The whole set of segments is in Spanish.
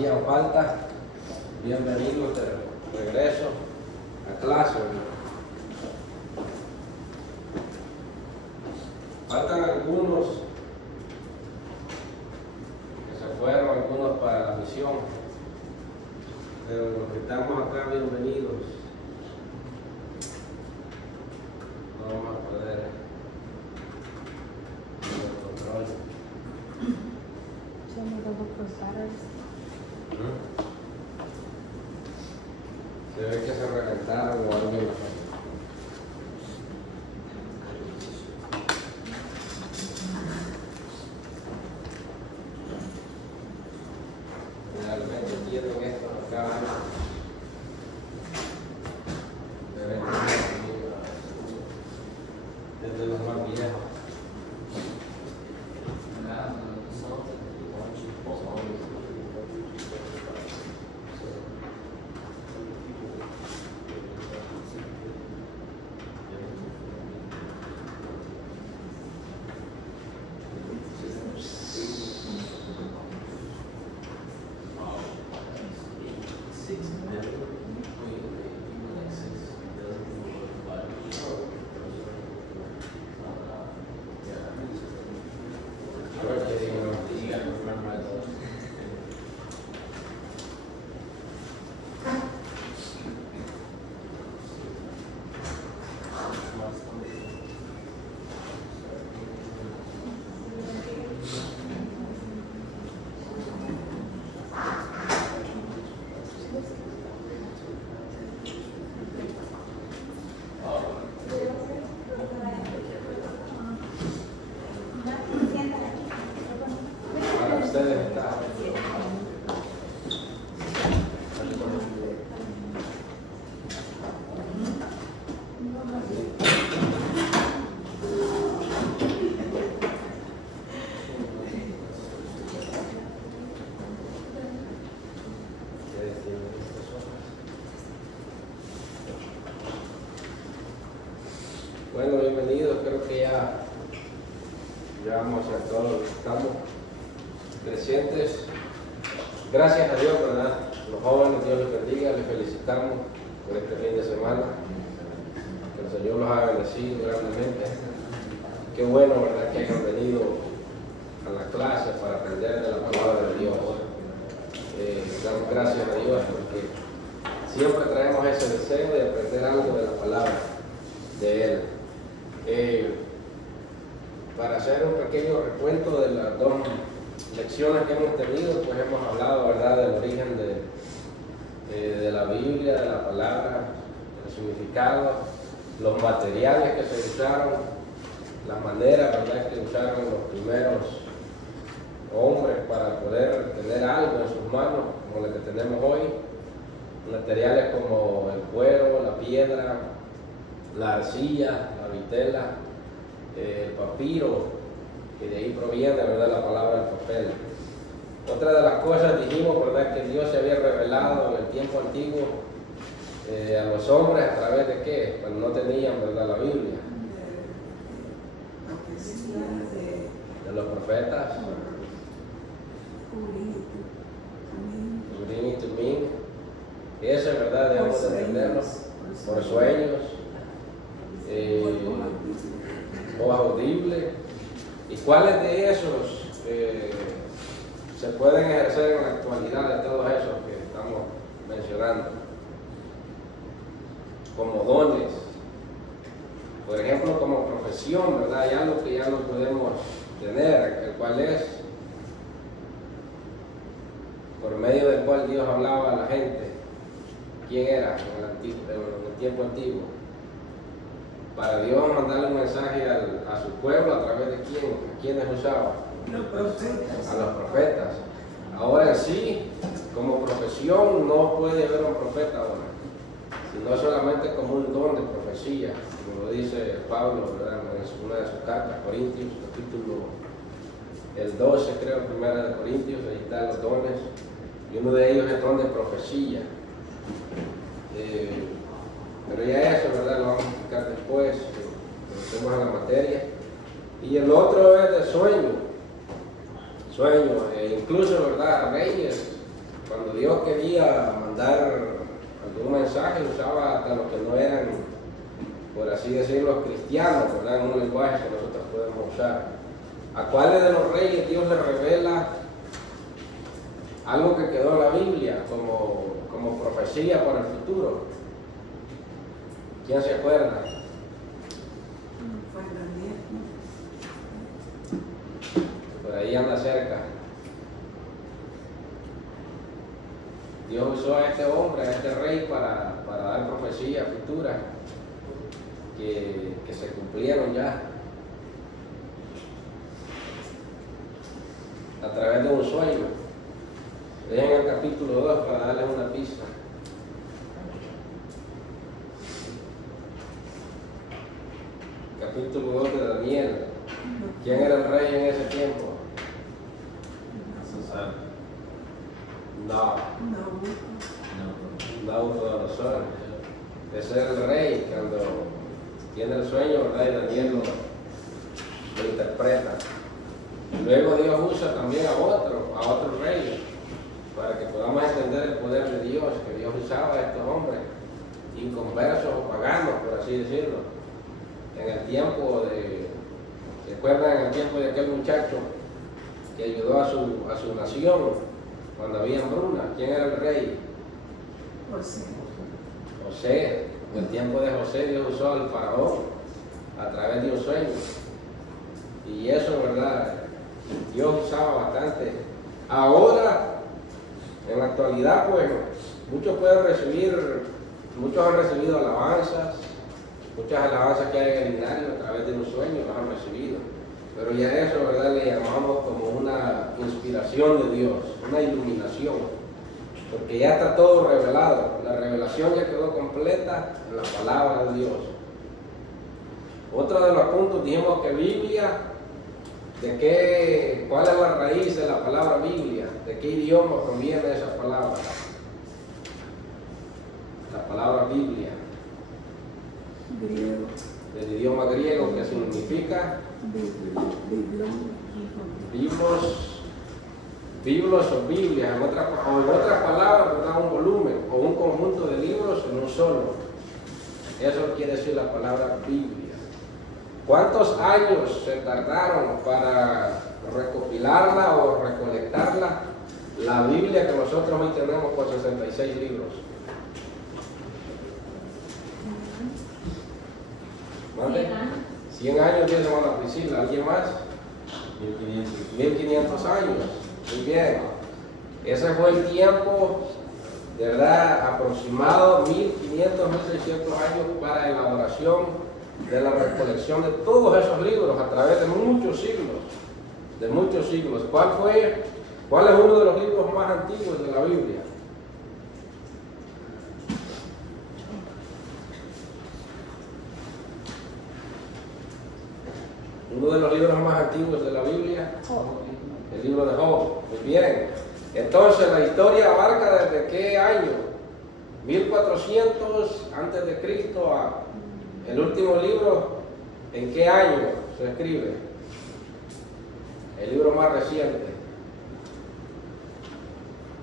hacían falta. Bienvenidos de regreso a clase. Faltan algunos que se fueron, algunos para la misión, pero los que estamos acá, bienvenidos. No vamos a poder tener el control. Show me the book for Saturdays. Se ve que se reventaron o algo en la realmente tienen esto acá. Desde los más viejos. Para ustedes está. Bueno, bienvenidos, creo que ya vamos a todos los que estamos presentes. Gracias a Dios, ¿verdad? Los jóvenes, Dios les bendiga, les felicitamos por este fin de semana. Que el Señor los haya bendecido grandemente. Qué bueno, ¿verdad?, que hayan venido a la clase para aprender de la palabra de Dios. Damos gracias a Dios porque siempre traemos ese deseo de aprender algo de la palabra de Él. Para hacer un pequeño recuento de las dos lecciones que hemos tenido, pues hemos hablado, ¿verdad?, del origen de la Biblia, de la palabra, del significado, los materiales que se usaron, la manera, ¿verdad?, que usaron los primeros hombres para poder tener algo en sus manos, como lo que tenemos hoy, materiales como el cuero, la piedra, la arcilla, la vitela, el papiro, que de ahí proviene, ¿verdad?, la palabra del papel. Otra de las cosas dijimos, ¿verdad?, que Dios se había revelado en el tiempo antiguo a los hombres a través de qué, cuando no tenían, ¿verdad?, la Biblia. De los profetas. Urim y Tumim. Eso es verdad, debemos entenderlo. Por sueños. Voz audible. ¿Y cuáles de esos se pueden ejercer en la actualidad de todos esos que estamos mencionando? Como dones. Por ejemplo, como profesión, ¿verdad? Hay algo que ya no podemos tener, el cual es por medio del cual Dios hablaba a la gente. ¿Quién era en el tiempo antiguo? Para Dios mandarle un mensaje a su pueblo, ¿a través de quién? ¿A quiénes usaba? Los profetas. A los profetas. Ahora sí, como profesión no puede haber un profeta ahora, sino solamente como un don de profecía, como lo dice Pablo, ¿verdad?, en una de sus cartas, Corintios, capítulo el 12, creo, primera de Corintios, ahí están los dones, y uno de ellos es el don de profecía. Pero ya eso, ¿verdad?, lo vamos a explicar después, conocemos a la materia. Y el otro es de sueño, incluso, ¿verdad?, reyes cuando Dios quería mandar algún mensaje, usaba hasta los que no eran, por así decirlo, cristianos, ¿verdad? En un lenguaje que nosotros podemos usar. ¿A cuáles de los reyes Dios le revela algo que quedó en la Biblia como profecía para el futuro? ¿Quién se acuerda? Por ahí anda cerca. Dios usó a este hombre, a este rey, para dar profecías futuras que se cumplieron ya a través de un sueño. Vean el capítulo 2 para darles una pista. Capítulo 2 de Daniel. ¿Quién era el rey en ese tiempo? No. Nabucodonosor. Ese es el rey cuando tiene el sueño, ¿verdad? Y Daniel lo interpreta. Luego Dios usa también a otro rey, para que podamos entender el poder de Dios, que Dios usaba a estos hombres, inconversos o paganos, por así decirlo. En el tiempo ¿se acuerdan? En el tiempo de aquel muchacho que ayudó a su nación cuando había hambruna. ¿Quién era el rey? José. En el tiempo de José, Dios usó al faraón a través de un sueño. Y eso, ¿verdad? Dios usaba bastante. Ahora, en la actualidad, pues, muchos han recibido alabanzas, muchas alabanzas que hay en el binario a través de un sueño las han recibido. Pero ya eso, ¿verdad? Le llamamos como una inspiración de Dios, una iluminación, porque ya está todo revelado. La revelación ya quedó completa en la palabra de Dios. Otro de los puntos, dijimos que Biblia, ¿cuál es la raíz de la palabra Biblia? ¿De qué idioma proviene esa palabra? La palabra Biblia. Griego. Del idioma griego, que significa Biblos o Biblia, en otras palabras, ¿verdad? Un volumen o un conjunto de libros en un solo. Eso quiere decir la palabra Biblia. ¿Cuántos años se tardaron para recopilarla o recolectarla? La Biblia que nosotros hoy tenemos con 66 libros. ¿Vale? 100 años dice hermana Priscila. ¿Alguien más? 1500 años. Muy bien. Ese fue el tiempo, de verdad, aproximado 1500, 1600 años para la elaboración de la recolección de todos esos libros a través de muchos siglos. ¿Cuál es uno de los libros más antiguos de la Biblia? Uno de los libros más antiguos de la Biblia, el libro de Job. Muy bien. Entonces, la historia abarca desde qué año? 1400 antes de Cristo a el último libro. ¿En qué año se escribe? El libro más reciente.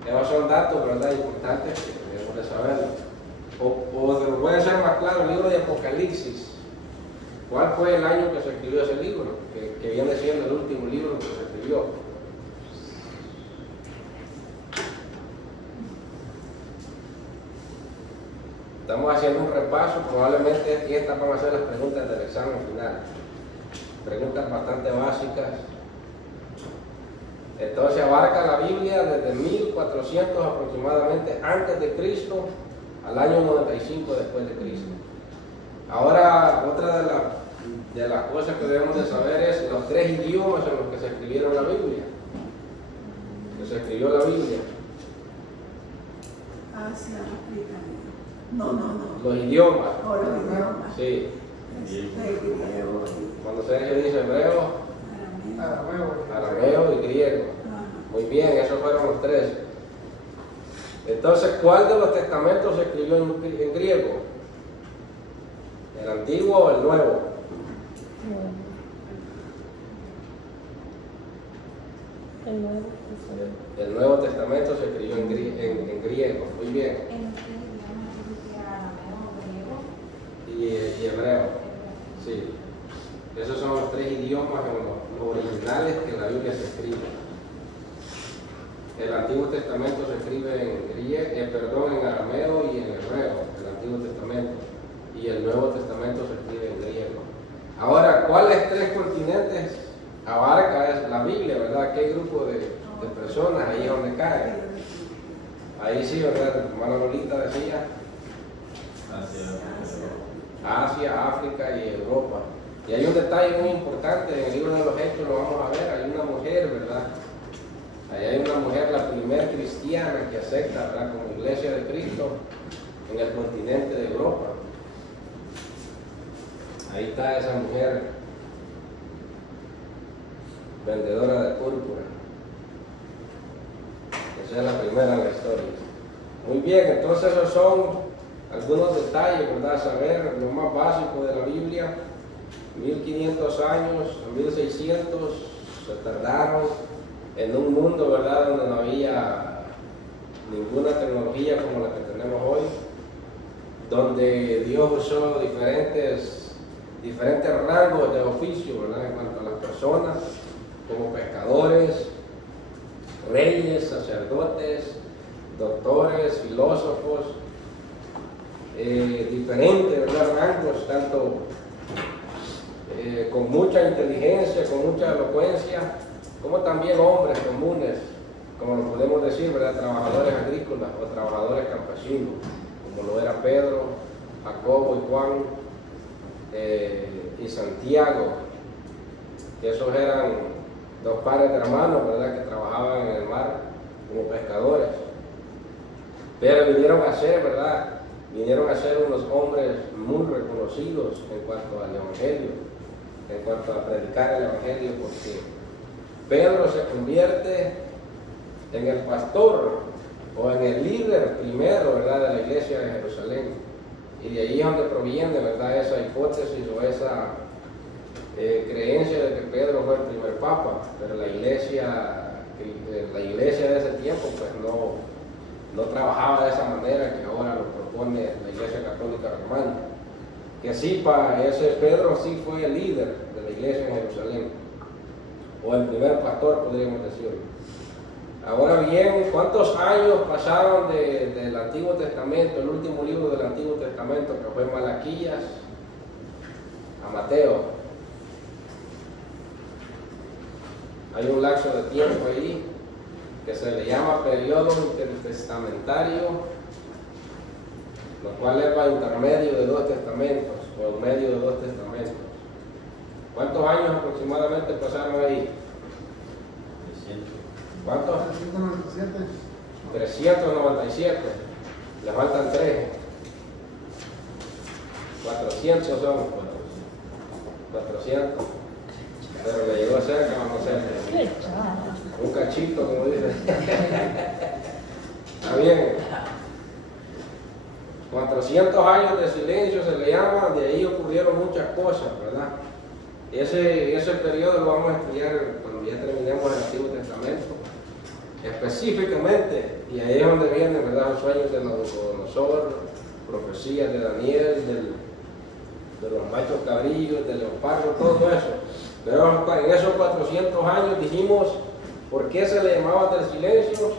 Esos son datos, ¿verdad?, importantes que debemos de saberlo. O puede ser más claro, el libro de Apocalipsis. ¿Cuál fue el año que se escribió ese libro? Que viene siendo el último libro que se escribió. Estamos haciendo un repaso, probablemente estas van a ser las preguntas del examen final. Preguntas bastante básicas. Entonces abarca la Biblia desde 1400 aproximadamente antes de Cristo al año 95 después de Cristo. Ahora, otra de las cosas que debemos de saber es los 3 idiomas en los que se escribieron la Biblia. Que se escribió la Biblia. Asia, África. No. Los idiomas. Los idiomas. Sí. Griego. Cuando Sergio dice hebreo, arameo y griego. Muy bien, esos fueron los 3. Entonces, ¿cuál de los testamentos se escribió en griego? ¿El antiguo o el nuevo? El Nuevo Testamento. El Nuevo Testamento se escribió en griego, muy bien, En los tres idiomas, dice que arameo, griego, y hebreo, sí. Esos son los tres idiomas los originales que en la Biblia se escribe. El Antiguo Testamento se escribe en arameo y en hebreo, el Antiguo Testamento. Y el Nuevo Testamento se escribe en griego. Ahora, ¿cuáles tres continentes abarca la Biblia, verdad? ¿Qué grupo de personas ahí es donde cae? Ahí sí, ¿verdad? La hermana Lolita decía Asia, África y Europa. Y hay un detalle muy importante, en el libro de los Hechos lo vamos a ver, hay una mujer, ¿verdad? Ahí hay una mujer, la primer cristiana que acepta, ¿verdad? Como iglesia de Cristo en el continente de Europa. Ahí está esa mujer vendedora de púrpura. Esa es la primera en la historia. Muy bien, entonces esos son algunos detalles, ¿verdad? Saber lo más básico de la Biblia. 1500 años, 1600 se tardaron en un mundo, ¿verdad?, donde no había ninguna tecnología como la que tenemos hoy, donde Dios usó diferentes rangos de oficio, ¿verdad?, en cuanto a las personas, como pescadores, reyes, sacerdotes, doctores, filósofos, diferentes, ¿verdad?, rangos, tanto con mucha inteligencia, con mucha elocuencia, como también hombres comunes, como lo podemos decir, ¿verdad?, trabajadores agrícolas o trabajadores campesinos, como lo era Pedro, Jacobo y Juan y Santiago, que esos eran dos pares de hermanos, ¿verdad?, que trabajaban en el mar como pescadores, pero vinieron a ser, ¿verdad?, unos hombres muy reconocidos en cuanto al Evangelio, en cuanto a predicar el Evangelio, porque Pedro se convierte en el pastor o en el líder primero, ¿verdad?, de la iglesia de Jerusalén. Y de ahí es donde proviene, ¿verdad?, esa hipótesis o esa creencia de que Pedro fue el primer papa, pero la iglesia de ese tiempo pues no trabajaba de esa manera que ahora lo propone la Iglesia Católica Romana. Que sí, ese Pedro sí fue el líder de la iglesia en Jerusalén, o el primer pastor, podríamos decirlo. Ahora bien, ¿cuántos años pasaron del Antiguo Testamento, el último libro del Antiguo Testamento, que fue Malaquías, a Mateo? Hay un lapso de tiempo ahí que se le llama periodo intertestamentario, lo cual es para intermedio de dos testamentos, o en medio de dos testamentos. ¿Cuántos años aproximadamente pasaron ahí? 300. ¿Cuántos? 397. 397. Le faltan 3. 400 son. 400. Pero le llegó cerca, vamos a hacer un cachito, como dicen. Está bien. 400 años de silencio se le llama, de ahí ocurrieron muchas cosas, ¿verdad? Ese periodo lo vamos a estudiar cuando ya terminemos el Antiguo Testamento, específicamente, y ahí es donde vienen, ¿verdad?, los sueños de Nabucodonosor, profecías de Daniel, de los machos cabrillos, de leopardo, todo eso. Pero en esos 400 años dijimos, ¿por qué se le llamaba del silencio?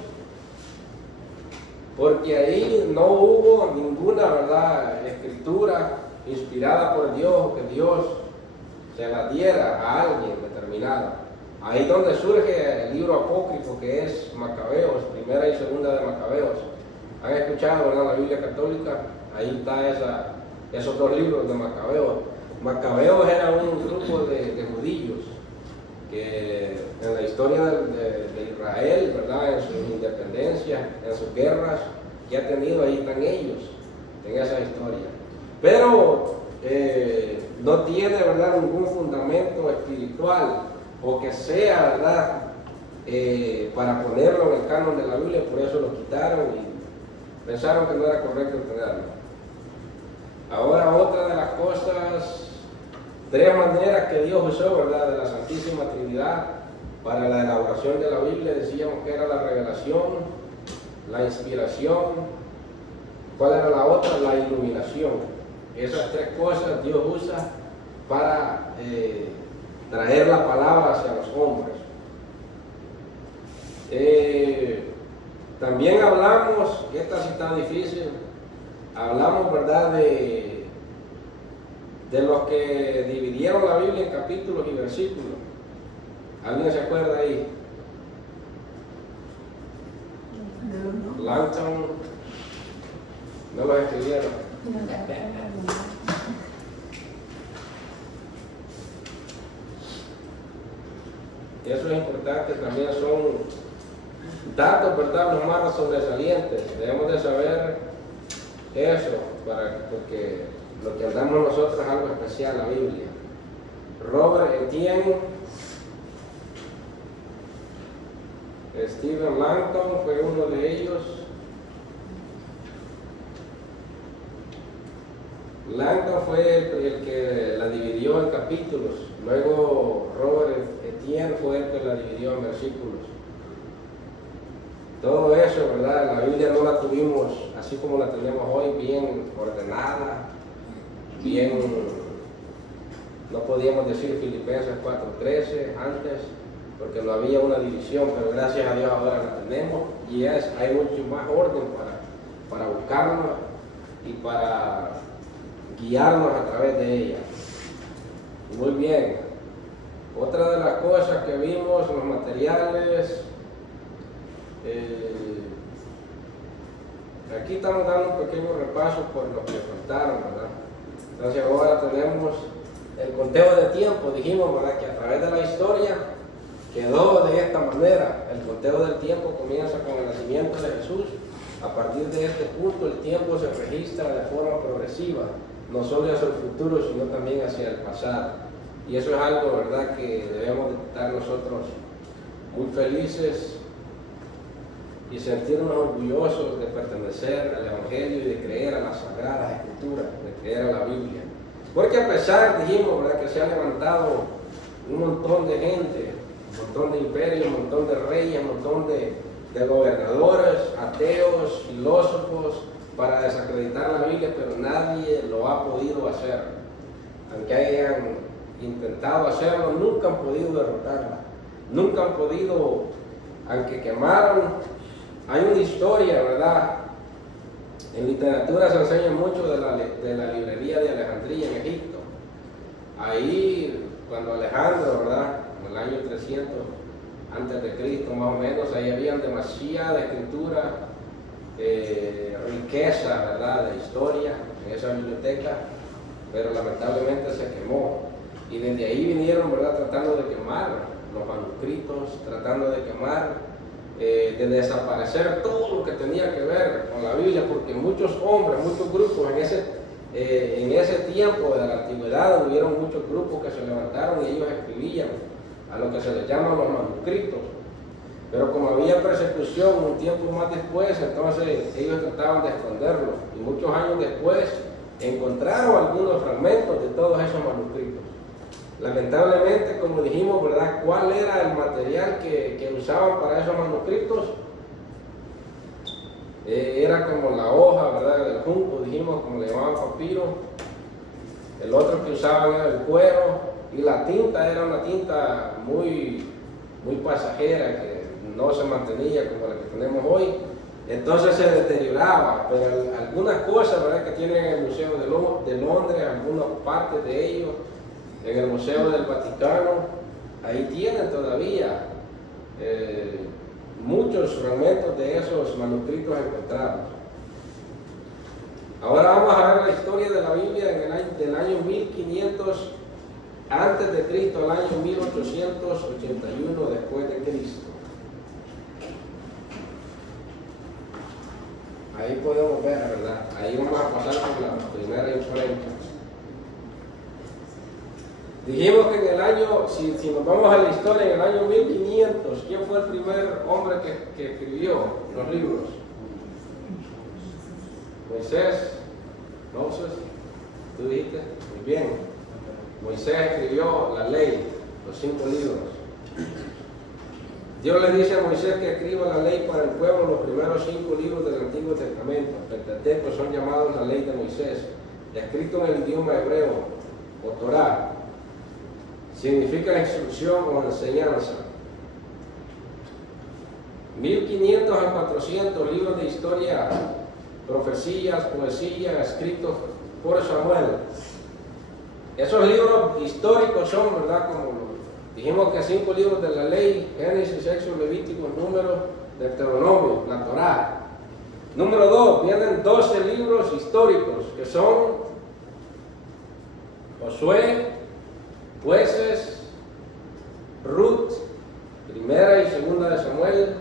Porque ahí no hubo ninguna, ¿verdad?, escritura inspirada por Dios, o que Dios se la diera a alguien determinado. Ahí donde surge el libro apócrifo, que es Macabeos, primera y segunda de Macabeos. ¿Han escuchado, verdad, la Biblia católica? Ahí está esos dos libros de Macabeos. Macabeos era un grupo de judíos que en la historia de Israel, ¿verdad?, en su independencia, en sus guerras que ha tenido, ahí están ellos, en esa historia. Pero no tiene, ¿verdad?, ningún fundamento espiritual o que sea, ¿verdad?, para ponerlo en el canon de la Biblia, por eso lo quitaron y pensaron que no era correcto tenerlo. Ahora, otra de las cosas, 3 maneras que Dios usó, ¿verdad?, de la Santísima Trinidad Para la elaboración de la Biblia decíamos que era la revelación, la inspiración. ¿Cuál era la otra? La iluminación. Esas tres cosas Dios usa para traer la palabra hacia los hombres. También hablamos, y esta sí está difícil, hablamos, ¿verdad?, de los que dividieron la Biblia en capítulos y versículos. ¿Alguien se acuerda ahí? Langton, no los escribieron. Eso es importante, también son datos, ¿verdad?, los más sobresalientes. Debemos de saber eso, porque lo que andamos nosotros es algo especial, la Biblia. Robert Etienne, Stephen Langton fue uno de ellos. Langton fue el que la dividió en capítulos. Luego Robert Etienne fue el que la dividió en versículos. Todo eso, ¿verdad? La Biblia no la tuvimos así como la tenemos hoy, bien ordenada, bien, no podíamos decir Filipenses 4:13 antes, porque no había una división, pero gracias a Dios ahora la tenemos y hay mucho más orden para buscarnos y para guiarnos a través de ella. Muy bien. Otra de las cosas que vimos, los materiales. Aquí estamos dando un pequeño repaso por lo que faltaron, ¿verdad? Entonces ahora tenemos el conteo de tiempo. Dijimos, ¿verdad?, que a través de la historia quedó de esta manera. El conteo del tiempo comienza con el nacimiento de Jesús. A partir de este punto el tiempo se registra de forma progresiva, no solo hacia el futuro, sino también hacia el pasado. Y eso es algo, ¿verdad?, que debemos de estar nosotros muy felices y sentirnos orgullosos de pertenecer al Evangelio y de creer a las Sagradas Escrituras, de creer a la Biblia. Porque a pesar, dijimos, ¿verdad?, que se ha levantado un montón de gente, un montón de imperios, un montón de reyes, un montón de gobernadores, ateos, filósofos, para desacreditar la Biblia, pero nadie lo ha podido hacer. Aunque hayan intentado hacerlo, nunca han podido derrotarla. Nunca han podido, aunque quemaron. Hay una historia, ¿verdad? En literatura se enseña mucho de la librería de Alejandría en Egipto. Ahí, cuando Alejandro, ¿verdad?, en el año 300 antes de Cristo más o menos, ahí había demasiada escritura, riqueza, ¿verdad?, de historia en esa biblioteca, pero lamentablemente se quemó. Y desde ahí vinieron, ¿verdad?, tratando de quemar los manuscritos, tratando de quemar, de desaparecer todo lo que tenía que ver con la Biblia, porque muchos hombres, muchos grupos en ese tiempo de la antigüedad hubieron muchos grupos que se levantaron y ellos escribían a lo que se les llama los manuscritos. Pero como había persecución un tiempo más después, entonces ellos trataban de esconderlo. Y muchos años después encontraron algunos fragmentos de todos esos manuscritos. Lamentablemente, como dijimos, ¿verdad?, ¿cuál era el material que usaban para esos manuscritos? Era como la hoja, ¿verdad?, del junco, dijimos, como le llamaban papiro. El otro que usaban era el cuero, y la tinta era una tinta muy pasajera, que no se mantenía como la que tenemos hoy. Entonces se deterioraba, pero algunas cosas, ¿verdad?, que tienen en el Museo de Londres, algunas partes de ellos, en el Museo del Vaticano, ahí tienen todavía muchos fragmentos de esos manuscritos encontrados. Ahora vamos a ver la historia de la Biblia del año 1500 antes de Cristo al año 1881 después de Cristo. Ahí podemos ver, ¿verdad? Ahí vamos a pasar por la primera imprenta. Dijimos que en el año, si nos vamos a la historia, en el año 1500, ¿quién fue el primer hombre que escribió los libros? Moisés. Moses, tú dijiste, muy bien. Moisés escribió la ley, los 5 libros. Dios le dice a Moisés que escriba la ley para el pueblo. Los primeros 5 libros del Antiguo Testamento, Pentateuco, son llamados la ley de Moisés, escrito en el idioma hebreo, o Torá. Significa instrucción o enseñanza. 1500 a 400 libros de historia, profecías, poesía, escritos por Samuel. Esos libros históricos son, ¿verdad? Como dijimos que 5 libros de la ley: Génesis, Éxodo, Levítico, Números, Deuteronomio, la Torá. Número 2, vienen 12 libros históricos, que son Josué, Jueces, Ruth, Primera y Segunda de Samuel,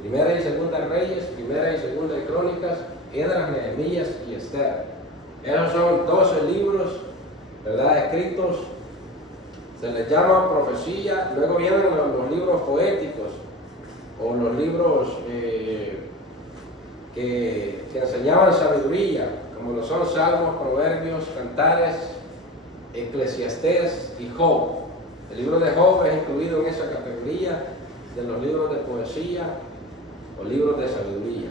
Primera y Segunda de Reyes, Primera y Segunda de Crónicas, Esdras, Nehemías y Esther. Esos son 12 libros, ¿verdad?, escritos. Se les llama profecía. Luego vienen los libros poéticos, o los libros que enseñaban sabiduría, como lo son Salmos, Proverbios, Cantares, Eclesiastés y Job. El libro de Job es incluido en esa categoría de los libros de poesía o libros de sabiduría.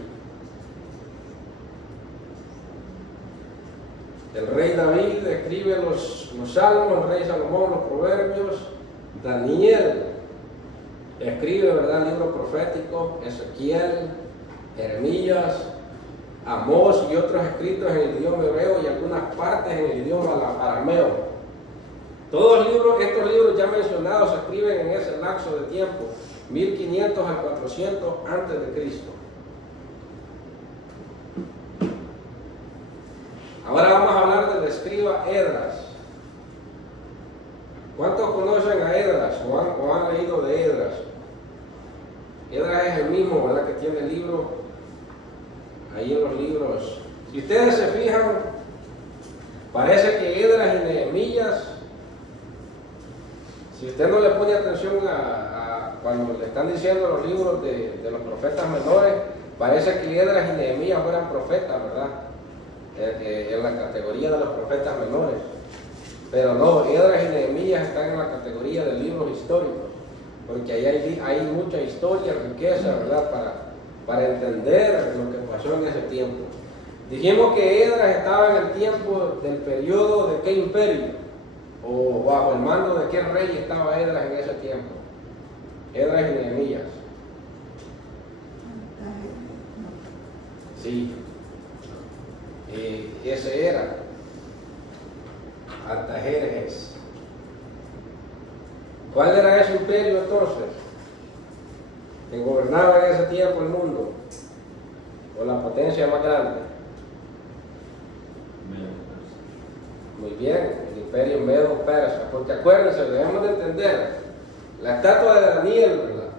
El rey David escribe los salmos, el rey Salomón los proverbios, Daniel escribe, ¿verdad?, libro profético, Ezequiel, Jeremías, Amós y otros escritos en el idioma hebreo y algunas partes en el idioma arameo. Todos estos libros ya mencionados se escriben en ese lapso de tiempo, 1500 al 400 antes de Cristo. Ahora vamos a hablar del escriba Esdras. ¿Cuántos conocen a Esdras o han leído de Esdras? Esdras es el mismo, ¿verdad?, que tiene el libro ahí en los libros. Si ustedes se fijan, parece que Esdras y Nehemías, si usted no le pone atención a cuando le están diciendo los libros de los profetas menores, parece que Esdras y Nehemías fueran profetas, ¿verdad?, en la categoría de los profetas menores. Pero no, Esdras y Nehemías están en la categoría de libros históricos, porque ahí hay mucha historia, riqueza, ¿verdad?, para entender lo que pasó en ese tiempo. Dijimos que Esdras estaba en el tiempo del periodo de qué imperio, o bajo el mando de qué rey estaba Esdras en ese tiempo. Esdras y Nehemías. Sí. Ese era Artajerjes. ¿Cuál era ese imperio entonces que gobernaba en ese tiempo el mundo, o la potencia más grande? Muy bien, el imperio Medo-Persa. Porque acuérdense, debemos de entender la estatua de Daniel, ¿verdad?,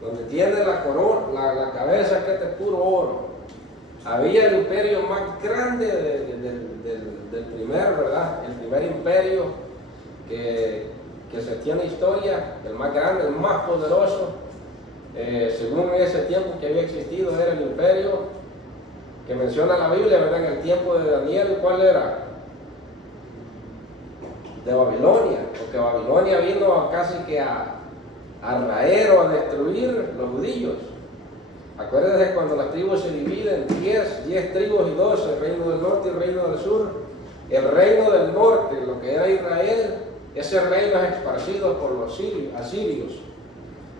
donde tiene la corona, la cabeza que es de puro oro. Había el imperio más grande del primer, ¿verdad?, el primer imperio que se tiene historia, el más grande, el más poderoso, según ese tiempo que había existido, era el imperio que menciona la Biblia, ¿verdad?, en el tiempo de Daniel. ¿Cuál era? De Babilonia, porque Babilonia vino casi que a raer o a destruir los judíos. Acuérdense cuando las tribus se dividen, 10 tribus y 12, el reino del norte y el reino del sur. El reino del norte, lo que era Israel, ese reino es esparcido por los asirios.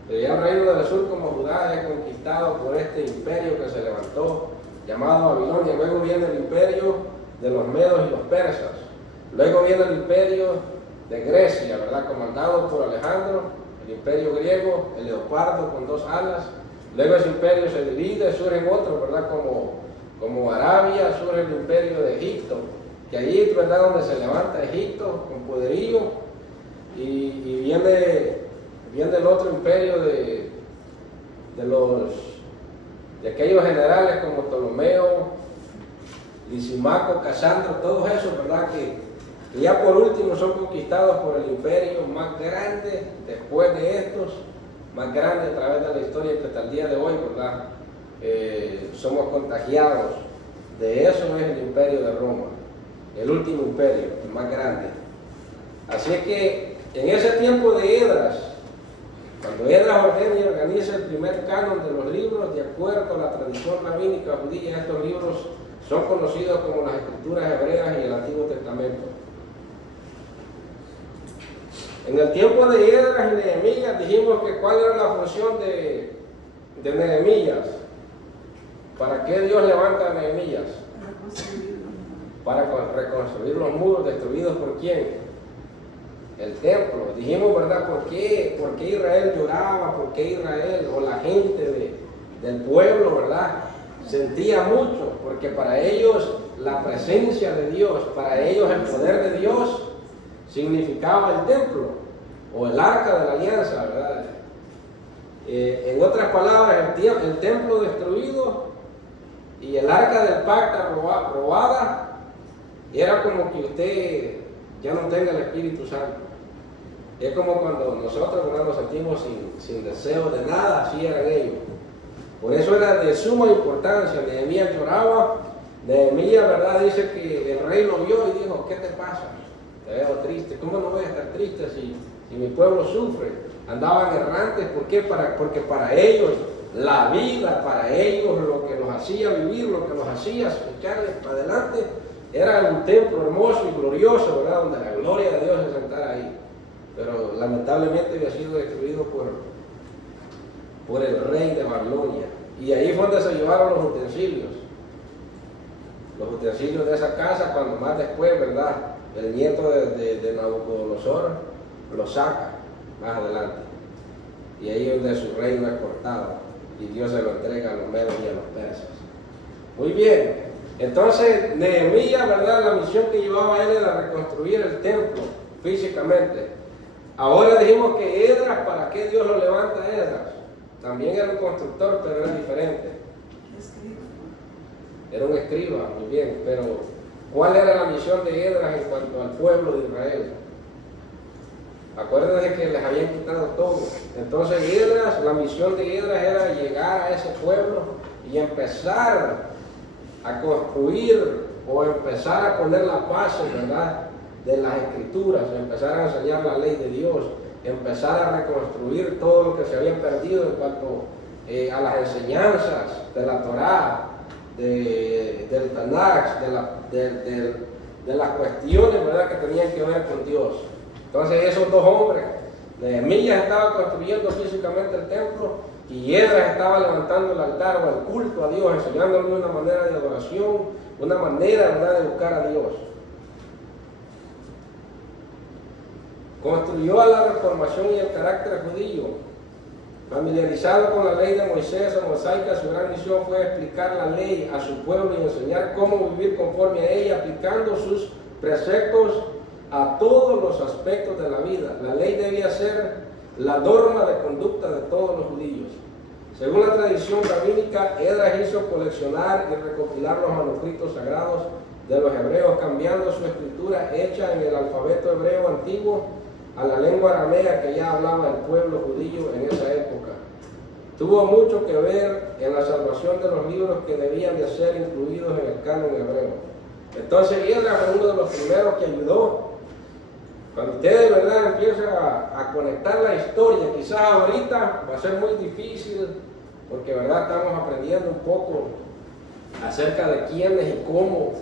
Pero ya el reino del sur, como Judá, es conquistado por este imperio que se levantó, llamado Babilonia. Luego viene el imperio de los medos y los persas. Luego viene el imperio de Grecia, ¿verdad?, comandado por Alejandro, el imperio griego, el leopardo con 2 alas. Luego ese imperio se divide, surgen otros, ¿verdad?, como Arabia, surge el imperio de Egipto, que allí, ¿verdad?, donde se levanta Egipto con poderío, y viene el otro imperio de aquellos generales como Ptolomeo, Lisimaco, Casandro, todos esos, ¿verdad?, que ya por último son conquistados por el imperio más grande después de estos, más grande a través de la historia, que hasta el día de hoy, ¿verdad?, somos contagiados de eso. Es el imperio de Roma, el último imperio, el más grande. Así es que en ese tiempo de Esdras, Cuando Esdras ordena y organiza el primer canon de los libros, de acuerdo a la tradición rabínica judía, estos libros son conocidos como las Escrituras hebreas y el Antiguo Testamento. En el tiempo de Esdras y Nehemías dijimos que cuál era la función de Nehemías. ¿Para qué Dios levanta a Nehemías? Para construir Para reconstruir los muros destruidos por quién? El templo. Dijimos, ¿verdad? ¿Por qué Israel lloraba? ¿Por qué Israel o la gente del pueblo, verdad? Sentía mucho, porque para ellos la presencia de Dios, para ellos el poder de Dios significaba el templo o el arca de la alianza, ¿verdad? En otras palabras, el templo destruido y el arca del pacto robada era como que usted ya no tenga el Espíritu Santo. Es como cuando nosotros, ¿verdad?, nos sentimos sin deseo de nada, así eran ellos. Por eso era de suma importancia. Nehemías lloraba. Nehemías, ¿verdad?, dice que el rey lo vio y dijo: ¿qué te pasa? Te veo triste. ¿Cómo no voy a estar triste si mi pueblo sufre? Andaban errantes. ¿Por qué? Porque para ellos la vida, para ellos lo que los hacía vivir, lo que los hacía echarles para adelante, era un templo hermoso y glorioso, ¿verdad?, donde la gloria de Dios se sentara ahí. Pero lamentablemente había sido destruido por el rey de Babilonia. Y ahí fue donde se llevaron los utensilios de esa casa, cuando más después, ¿verdad?, el nieto de Nabucodonosor lo saca más adelante. Y ahí es donde su reino es cortado y Dios se lo entrega a los medos y a los persas. Muy bien, entonces Nehemías, ¿verdad?, la misión que llevaba él era reconstruir el templo físicamente. Ahora dijimos que Esdras, ¿para qué Dios lo levanta a Esdras? También era un constructor, pero era diferente. Era un escriba, muy bien, pero ¿cuál era la misión de Esdras en cuanto al pueblo de Israel? Acuérdense que les habían quitado todo. Entonces Esdras, la misión de Esdras era llegar a ese pueblo y empezar a construir o empezar a poner la base, ¿verdad?, de las Escrituras, empezar a enseñar la ley de Dios, empezar a reconstruir todo lo que se había perdido en cuanto a las enseñanzas de la Torá, del Tanakh, de las cuestiones, ¿verdad?, que tenían que ver con Dios. Entonces esos dos hombres, Nehemías estaba construyendo físicamente el templo y Esdras estaba levantando el altar o el culto a Dios, enseñándole una manera de adoración, una manera, ¿verdad?, de buscar a Dios. Construyó a la reformación y el carácter judío. Familiarizado con la ley de Moisés o mosaica, su gran misión fue explicar la ley a su pueblo y enseñar cómo vivir conforme a ella, aplicando sus preceptos a todos los aspectos de la vida. La ley debía ser la norma de conducta de todos los judíos. Según la tradición rabínica, Esdras hizo coleccionar y recopilar los manuscritos sagrados de los hebreos, cambiando su escritura hecha en el alfabeto hebreo antiguo a la lengua aramea que ya hablaba el pueblo judío en esa época. Tuvo mucho que ver en la salvación de los libros que debían de ser incluidos en el canon hebreo. Entonces Esdras fue uno de los primeros que ayudó. Cuando usted de verdad empieza a conectar la historia, quizás ahorita va a ser muy difícil, porque verdad estamos aprendiendo un poco acerca de quiénes y cómo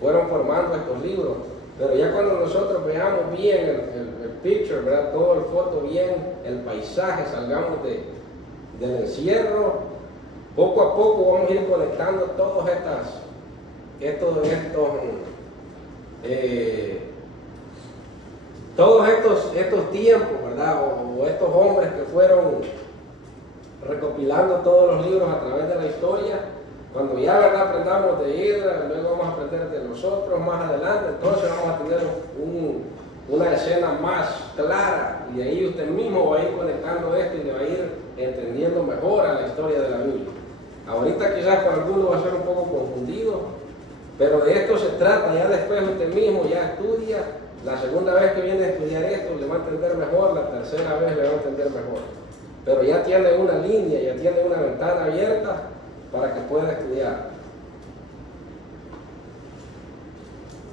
fueron formando estos libros. Pero ya cuando nosotros veamos bien el picture, ¿verdad?, todo el foto bien, el paisaje, salgamos del encierro, poco a poco vamos a ir conectando todos estos tiempos, ¿verdad?, o estos hombres que fueron recopilando todos los libros a través de la historia. Cuando ya, ¿verdad?, aprendamos de Esdras, luego vamos a aprender de nosotros más adelante, entonces vamos a tener una escena más clara y de ahí usted mismo va a ir conectando esto y le va a ir entendiendo mejor a la historia de la Biblia. Ahorita quizás para algunos va a ser un poco confundido, pero de esto se trata. Ya después usted mismo ya estudia, la segunda vez que viene a estudiar esto le va a entender mejor, la tercera vez le va a entender mejor. Pero ya tiene una línea, ya tiene una ventana abierta para que pueda estudiar.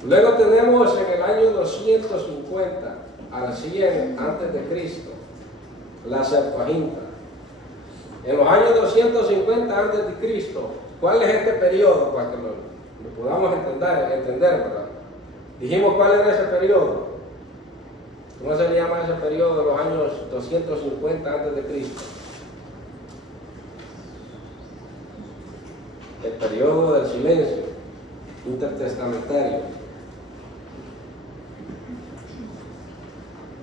Luego tenemos en el año 250 al 100 antes de Cristo, la Septuaginta. En los años 250 antes de Cristo, ¿cuál es este periodo para que lo podamos entender, verdad? Dijimos cuál era ese periodo. ¿Cómo se llama ese periodo de los años 250 antes de Cristo? El periodo del silencio intertestamentario.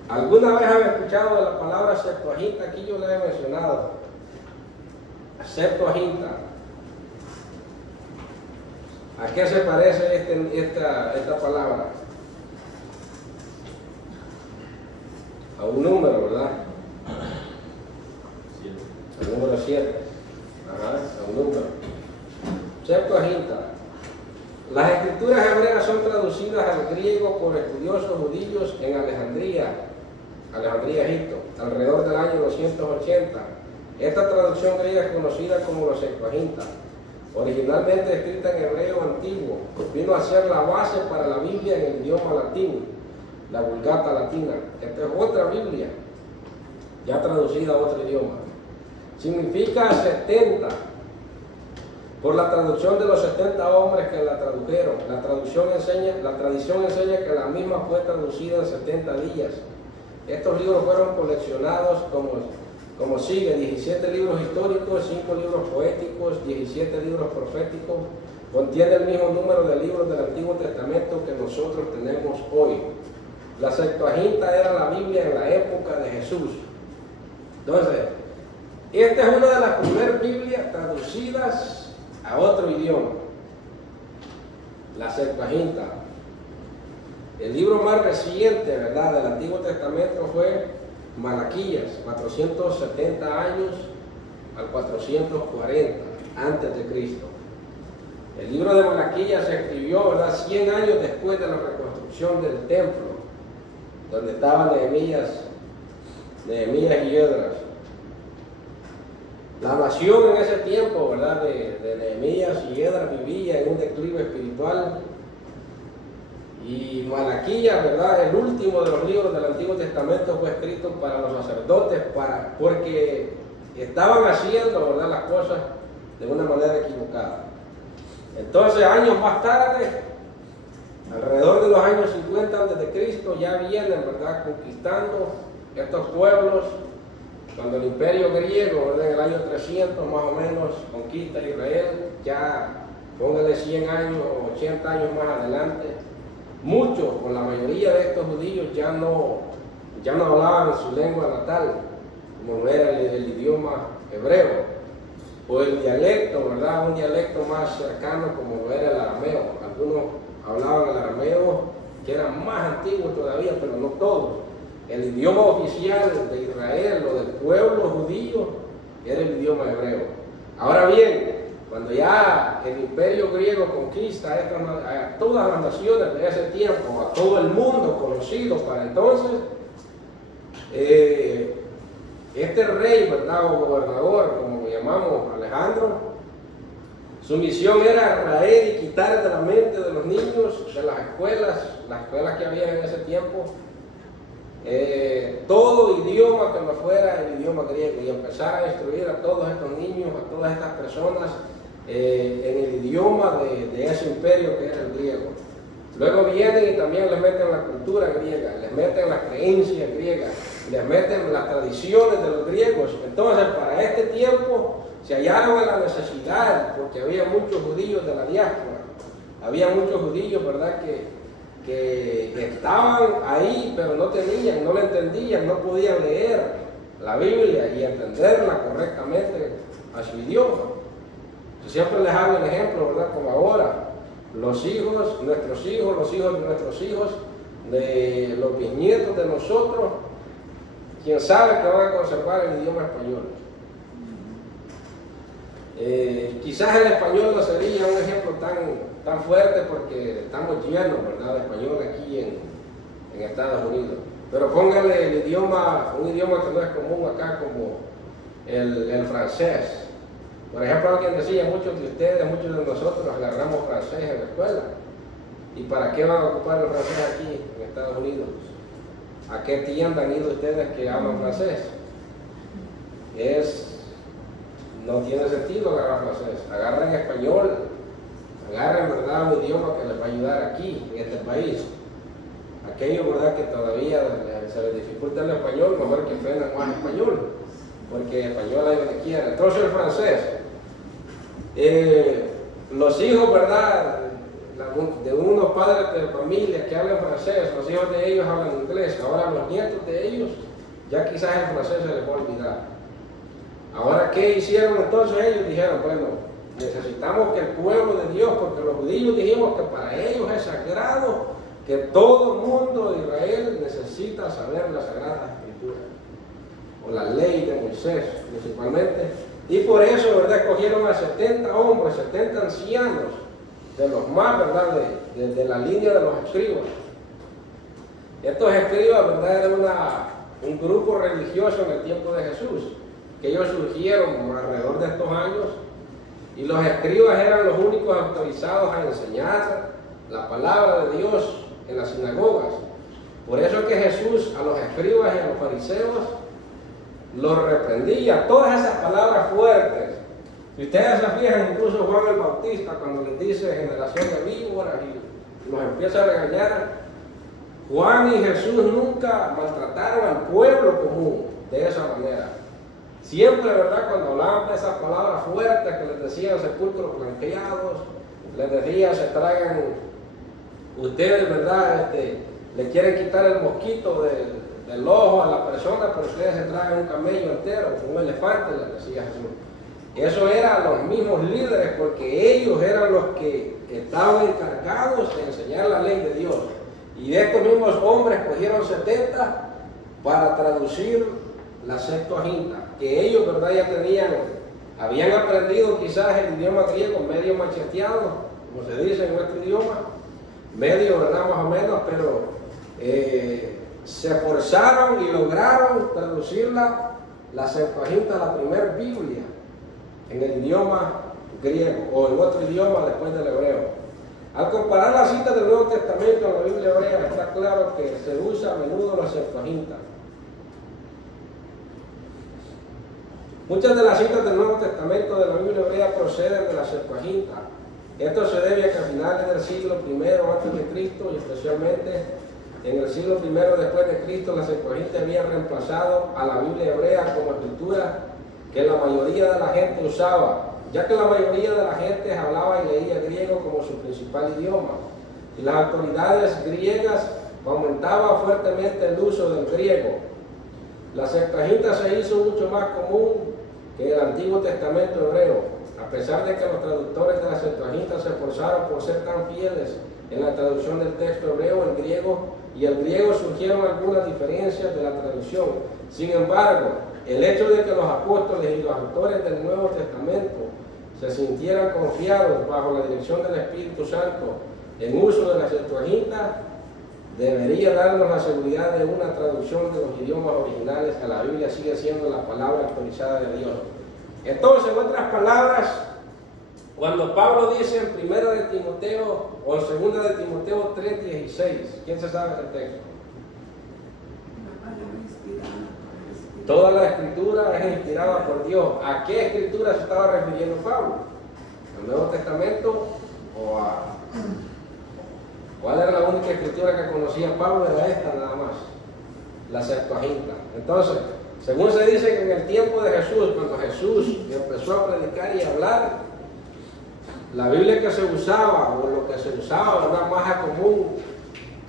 ¿Alguna vez han escuchado de la palabra Septuaginta? Aquí yo la he mencionado. Septuaginta. ¿A qué se parece esta palabra? A un número, ¿verdad? El número 7. Ajá, a un número. Septuaginta. Las escrituras hebreas son traducidas al griego por estudiosos judíos en Alejandría, Egipto, alrededor del año 280. Esta traducción griega es conocida como la Septuaginta. Originalmente escrita en hebreo antiguo, vino a ser la base para la Biblia en el idioma latino, la Vulgata latina. Esta es otra Biblia, ya traducida a otro idioma. Significa 70, por la traducción de los 70 hombres que la tradujeron. La tradición enseña que la misma fue traducida en 70 días. Estos libros fueron coleccionados como sigue: 17 libros históricos, 5 libros poéticos, 17 libros proféticos. Contiene el mismo número de libros del Antiguo Testamento que nosotros tenemos hoy. La Septuaginta era la Biblia en la época de Jesús. Entonces, esta es una de las primeras Biblias traducidas a otro idioma. La Septuaginta. El libro más reciente, ¿verdad?, del Antiguo Testamento fue Malaquías, 470 años al 440 antes de Cristo. El libro de Malaquías se escribió, ¿verdad?, 100 años después de la reconstrucción del templo, donde estaban Nehemías y Esdras. La nación en ese tiempo, ¿verdad?, de Nehemías y Esdras vivía en un declive espiritual. Y Malaquías, ¿verdad?, el último de los libros del Antiguo Testamento, fue escrito para los sacerdotes, porque estaban haciendo, ¿verdad?, las cosas de una manera equivocada. Entonces, años más tarde, alrededor de los años 50 a.C., ya vienen, ¿verdad?, conquistando estos pueblos. Cuando el imperio griego, ¿verdad?, en el año 300 más o menos, conquista Israel, ya póngale 100 años o 80 años más adelante, muchos, o la mayoría de estos judíos ya no hablaban su lengua natal, como era el idioma hebreo, o el dialecto, ¿verdad?, un dialecto más cercano como era el arameo. Algunos hablaban el arameo, que era más antiguo todavía, pero no todos. El idioma oficial de Israel o del pueblo judío era el idioma hebreo. Ahora bien, cuando ya el imperio griego conquista a todas las naciones de ese tiempo, a todo el mundo conocido para entonces, este rey, ¿verdad?, o gobernador, como lo llamamos, Alejandro, su misión era raer y quitar de la mente de los niños de las escuelas que había en ese tiempo, todo idioma que no fuera el idioma griego, y empezar a instruir a todos estos niños, a todas estas personas, en el idioma de ese imperio que era el griego. Luego vienen y también les meten la cultura griega, les meten las creencias griegas, les meten las tradiciones de los griegos. Entonces, para este tiempo se hallaron en la necesidad, porque había muchos judíos de la diáspora, había muchos judíos, ¿verdad?, que estaban ahí, pero no la entendían, no podían leer la Biblia y entenderla correctamente a su idioma. Yo siempre les hago el ejemplo, ¿verdad?, como ahora, los hijos de nuestros hijos, de los bisnietos de nosotros, quién sabe que van a conservar el idioma español. Quizás el español no sería un ejemplo tan fuerte, porque estamos llenos, ¿verdad?, de español aquí en Estados Unidos. Pero póngale un idioma que no es común acá, como el francés. Por ejemplo, alguien decía, muchos de ustedes, muchos de nosotros agarramos francés en la escuela. ¿Y para qué van a ocupar el francés aquí en Estados Unidos? ¿A qué tienda han ido ustedes que hablan francés? no tiene sentido agarrar francés. Agarren español, agarren, ¿verdad?, un idioma que les va a ayudar aquí, en este país. Aquellos, ¿verdad?, que todavía se les dificulta el español, mejor que aprendan más español, porque español hay donde quiera. Entonces el francés, los hijos, ¿verdad?, de unos padres de familia que hablan francés, los hijos de ellos hablan inglés, ahora los nietos de ellos, ya quizás el francés se les va a olvidar. Ahora, ¿qué hicieron entonces ellos? Dijeron, bueno, necesitamos que el pueblo de Dios, porque los judíos dijimos que para ellos es sagrado, que todo el mundo de Israel necesita saber la Sagrada Escritura, o la ley de Moisés principalmente, y por eso, ¿verdad?, escogieron a 70 hombres, 70 ancianos, de los más, ¿verdad?, de la línea de los escribas. Estos escribas, ¿verdad?, eran un grupo religioso en el tiempo de Jesús, que ellos surgieron alrededor de estos años, y los escribas eran los únicos autorizados a enseñar la palabra de Dios en las sinagogas. Por eso es que Jesús a los escribas y a los fariseos los reprendía, todas esas palabras fuertes. Si ustedes se fijan, incluso Juan el Bautista, cuando les dice generación de víboras y los empieza a regañar, Juan y Jesús nunca maltrataron al pueblo común de esa manera. Siempre, ¿verdad?, cuando hablaban de esas palabras fuertes que les decían sepulcros blanqueados, les decía se traigan, ustedes, ¿verdad?, le quieren quitar el mosquito del ojo a la persona, pero ustedes se tragan un camello entero, un elefante, les decía Jesús. Eso eran los mismos líderes, porque ellos eran los que estaban encargados de enseñar la ley de Dios. Y de estos mismos hombres cogieron 70 para traducir la Septuaginta, que ellos, ¿verdad?, ya habían aprendido quizás el idioma griego medio macheteado, como se dice en nuestro idioma, medio, ¿verdad?, más o menos, pero se esforzaron y lograron traducir la Septuaginta, la primera Biblia, en el idioma griego o en otro idioma después del hebreo. Al comparar las citas del Nuevo Testamento con la Biblia hebrea, está claro que se usa a menudo la Septuaginta. Muchas de las citas del Nuevo Testamento de la Biblia hebrea proceden de la Septuaginta. Esto se debe a que a finales del siglo I antes de Cristo, y especialmente en el siglo I después de Cristo, la Septuaginta había reemplazado a la Biblia hebrea como escritura que la mayoría de la gente usaba, ya que la mayoría de la gente hablaba y leía griego como su principal idioma, y las autoridades griegas aumentaban fuertemente el uso del griego. La Septuaginta se hizo mucho más común que el Antiguo Testamento hebreo, a pesar de que los traductores de la Septuaginta se esforzaron por ser tan fieles en la traducción del texto hebreo, el griego surgieron algunas diferencias de la traducción. Sin embargo, el hecho de que los apóstoles y los autores del Nuevo Testamento se sintieran confiados bajo la dirección del Espíritu Santo en uso de la Septuaginta debería darnos la seguridad de una traducción de los idiomas originales a la Biblia sigue siendo la palabra autorizada de Dios. Entonces, en otras palabras, cuando Pablo dice en 1 de Timoteo o en 2 de Timoteo 3:16, ¿quién se sabe ese texto? Toda la escritura es inspirada por Dios. ¿A qué escritura se estaba refiriendo Pablo? ¿Al Nuevo Testamento o a... ¿Cuál era la única escritura que conocía Pablo? Era esta nada más, la Septuaginta. Entonces, según se dice que en el tiempo de Jesús, cuando Jesús empezó a predicar y a hablar, la Biblia que se usaba, o lo que se usaba, ¿verdad?, más común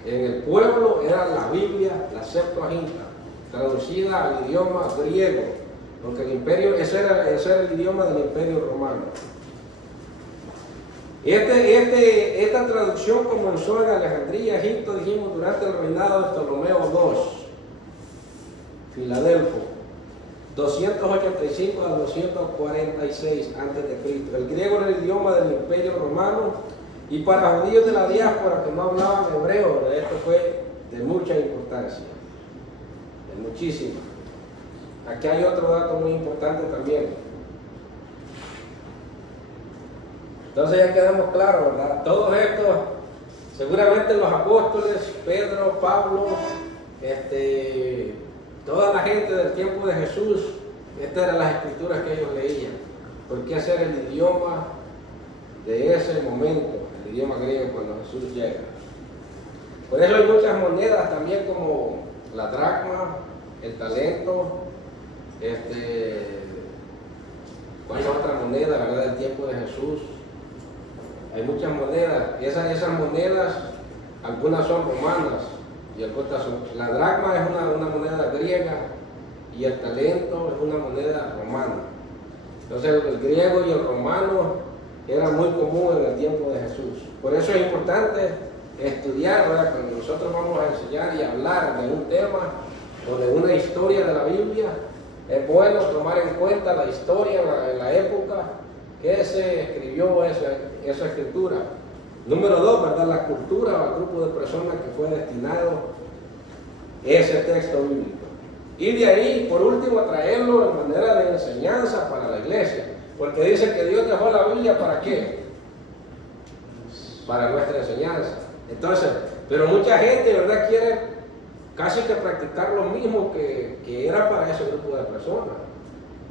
en el pueblo, era la Biblia, la Septuaginta, traducida al idioma griego, porque el imperio, ese era el idioma del Imperio Romano. Esta traducción comenzó en Alejandría, Egipto, dijimos, durante el reinado de Ptolomeo II, Filadelfo, 285 a 246 a.C. El griego era el idioma del Imperio Romano, y para judíos de la diáspora que no hablaban hebreo, esto fue de mucha importancia, de muchísima. Aquí hay otro dato muy importante también. Entonces ya quedamos claros, ¿verdad? Todos estos, seguramente los apóstoles, Pedro, Pablo, toda la gente del tiempo de Jesús, Estas eran las escrituras que ellos leían. ¿Por qué hacer el idioma de ese momento, el idioma griego cuando Jesús llega? Por eso hay muchas monedas también como la dracma, el talento, ¿cuál es otra moneda, verdad, del tiempo de Jesús? Hay muchas monedas, esas monedas, algunas son romanas y algunas son. La dracma es una moneda griega y el talento es una moneda romana. Entonces el griego y el romano eran muy comunes en el tiempo de Jesús. Por eso es importante estudiar, ¿verdad? Cuando nosotros vamos a enseñar y hablar de un tema o de una historia de la Biblia, es bueno tomar en cuenta la historia en la época que se escribió esa escritura. Número 2, ¿verdad? La cultura o el grupo de personas que fue destinado ese texto bíblico. Y de ahí, por último, traerlo en manera de enseñanza para la iglesia. Porque dice que Dios dejó la Biblia ¿para qué? Para nuestra enseñanza. Entonces, pero mucha gente, ¿verdad?, quiere casi que practicar lo mismo que era para ese grupo de personas.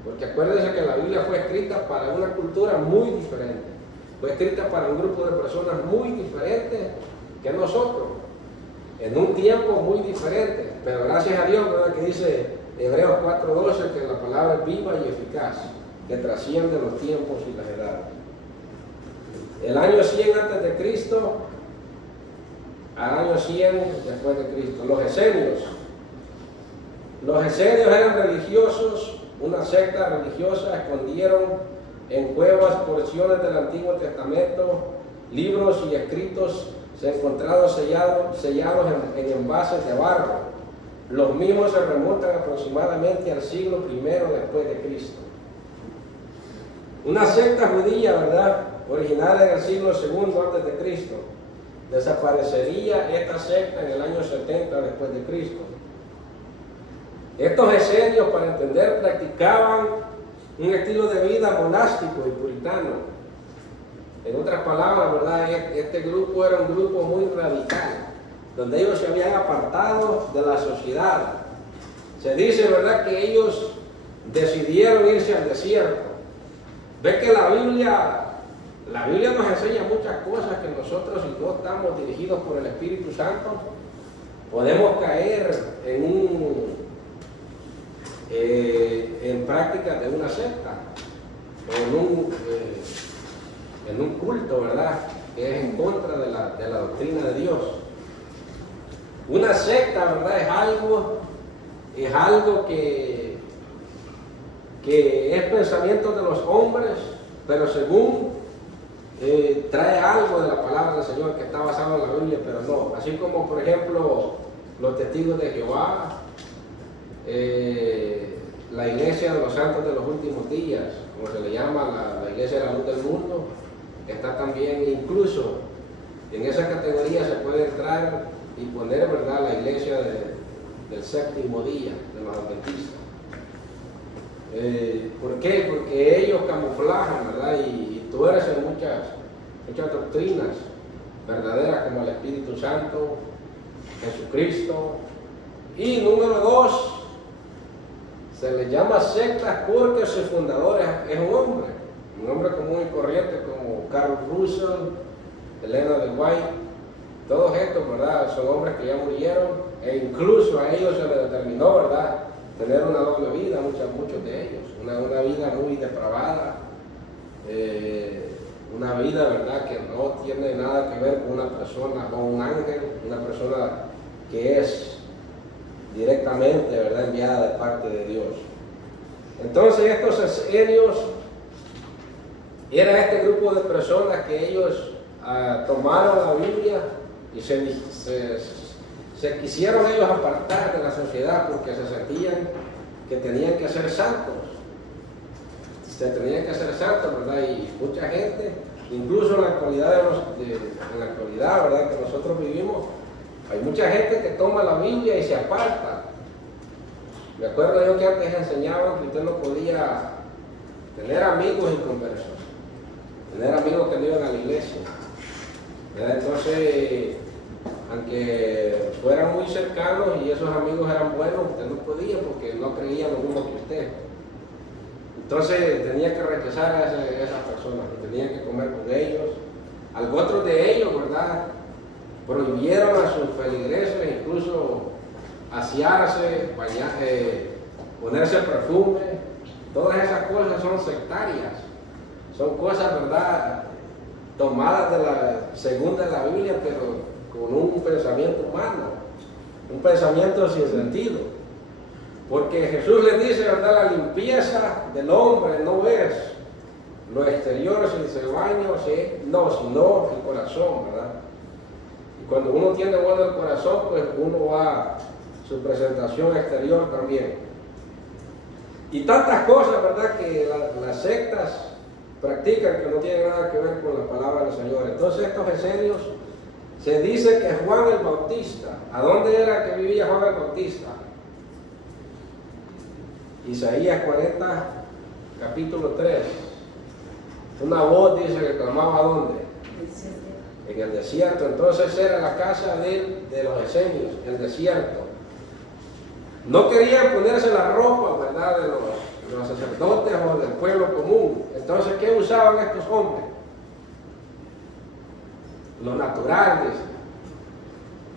Porque acuérdense que la Biblia fue escrita para una cultura muy diferente. Fue escrita para un grupo de personas muy diferentes que nosotros. En un tiempo muy diferente. Pero gracias a Dios, ¿verdad?, que dice Hebreos 4:12 que la palabra es viva y eficaz, que trasciende los tiempos y las edades. El año 100 antes de Cristo al año 100 después de Cristo. Los esenios. Los esenios eran religiosos, una secta religiosa, escondieron en cuevas porciones del Antiguo Testamento, libros y escritos se encontraron sellados en envases de barro. Los mismos se remontan aproximadamente al siglo I después de Cristo. Una secta judía, ¿verdad?, originada en el siglo II antes de Cristo. Desaparecería esta secta en el año 70 después de Cristo. Estos esenios, para entender, practicaban un estilo de vida monástico y puritano. En otras palabras, ¿verdad?, este grupo era un grupo muy radical, donde ellos se habían apartado de la sociedad. Se dice, ¿verdad?, que ellos decidieron irse al desierto. Ve que la Biblia nos enseña muchas cosas que nosotros, si no estamos dirigidos por el Espíritu Santo, podemos caer en prácticas de una secta o en un culto, ¿verdad?, que es en contra de la doctrina de Dios. Una secta, ¿verdad?, es algo que es pensamiento de los hombres, pero según trae algo de la palabra del Señor que está basado en la Biblia, pero no. Así como, por ejemplo, los testigos de Jehová, la iglesia de los santos de los últimos días, como se le llama la iglesia de la luz del mundo, está también incluso en esa categoría. Se puede entrar y poner, ¿verdad?, la iglesia del séptimo día de los adventistas. ¿Por qué? Porque ellos camuflajan, ¿verdad?, y tuercen muchas doctrinas verdaderas como el Espíritu Santo, Jesucristo. Y número 2, se les llama sectas porque su fundador es un hombre común y corriente como Carl Russell, Elena de White. Todos estos, ¿verdad?, son hombres que ya murieron, e incluso a ellos se les determinó, ¿verdad?, tener una doble vida, muchos de ellos, una vida muy depravada, una vida, ¿verdad?, que no tiene nada que ver con una persona, con un ángel, una persona que es directamente, ¿verdad?, enviada de parte de Dios. Entonces estos esenios era este grupo de personas que ellos tomaron la Biblia y se quisieron ellos apartar de la sociedad porque se sentían que tenían que ser santos. Se tenían que ser santos, ¿verdad? Y mucha gente, incluso en la actualidad, ¿verdad?, que nosotros vivimos, hay mucha gente que toma la Biblia y se aparta. Me acuerdo yo que antes enseñaban que usted no podía tener amigos inconversos, tener amigos que no iban a la iglesia, ¿verdad? Entonces, aunque fueran muy cercanos y esos amigos eran buenos, usted no podía porque no creían lo mismo que usted. Entonces tenía que rechazar a esas personas, y tenía que comer con ellos. Algunos de ellos, ¿verdad?, prohibieron a sus feligreses incluso asearse, ponerse perfume. Todas esas cosas son sectarias, son cosas, ¿verdad?, tomadas según de la Biblia, pero con un pensamiento humano, un pensamiento sin sentido. Porque Jesús les dice, ¿verdad?, la limpieza del hombre no es lo exterior, si se baña, no, sino el corazón, ¿verdad? Y cuando uno tiene bueno el corazón, pues uno va, su presentación exterior también. Y tantas cosas, ¿verdad?, que las sectas practican que no tienen nada que ver con la palabra del Señor. Entonces estos esenios, se dice que Juan el Bautista, ¿a dónde era que vivía Juan el Bautista? Isaías 40, capítulo 3. Una voz dice que clamaba, ¿a dónde? En el desierto. Entonces era la casa de los esenios, el desierto. No querían ponerse la ropa, ¿verdad?, de los sacerdotes o del pueblo común. Entonces, ¿qué usaban estos hombres? Lo natural, dice.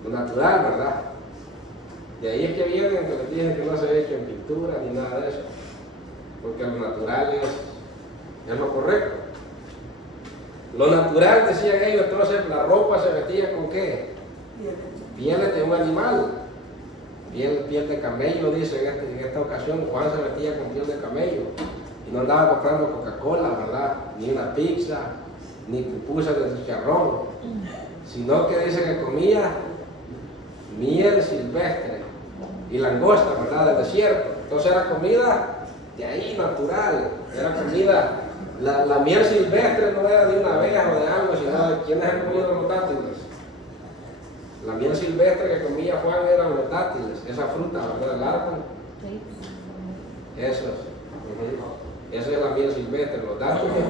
Lo natural, ¿verdad? De ahí es que vienen que les dicen que no se ha hecho en pintura ni nada de eso. Porque lo natural es lo correcto. Lo natural, decían ellos, entonces la ropa se vestía con ¿qué? Pieles de un animal. Piel de camello, dice en esta ocasión. Juan se vestía con piel de camello. Y no andaba comprando Coca-Cola, ¿verdad? Ni una pizza, ni pupusas de chicharrón. Sino que dice que comía miel silvestre y langosta, ¿verdad?, del desierto. Entonces era comida de ahí, natural. Era comida, la miel silvestre no era de una abeja o de algo, sino de quienes han comido los dátiles. La miel silvestre que comía Juan eran los dátiles, esa fruta, ¿verdad?, del árbol. Eso es. Esa es la miel silvestre, los dátiles.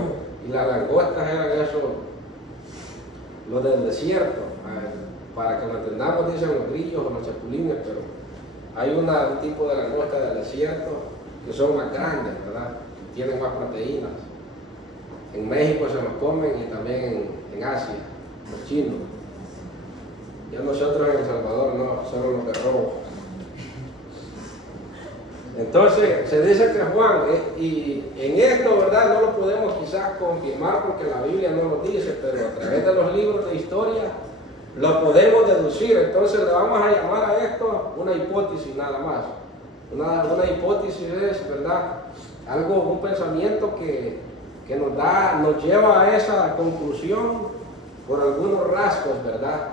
Y las langostas eran eso, los del desierto. Para que lo entendamos, dicen los grillos o los chapulines, pero hay un tipo de langosta del desierto que son más grandes, ¿verdad?, tienen más proteínas. En México se los comen y también en Asia, los chinos. Ya nosotros en El Salvador no, solo los de robo. Entonces se dice que Juan, y en esto, ¿verdad?, no lo podemos quizás confirmar porque la Biblia no lo dice, pero a través de los libros de historia lo podemos deducir. Entonces le vamos a llamar a esto una hipótesis nada más. Una hipótesis es, ¿verdad?, un pensamiento que nos lleva a esa conclusión por algunos rasgos, ¿verdad?,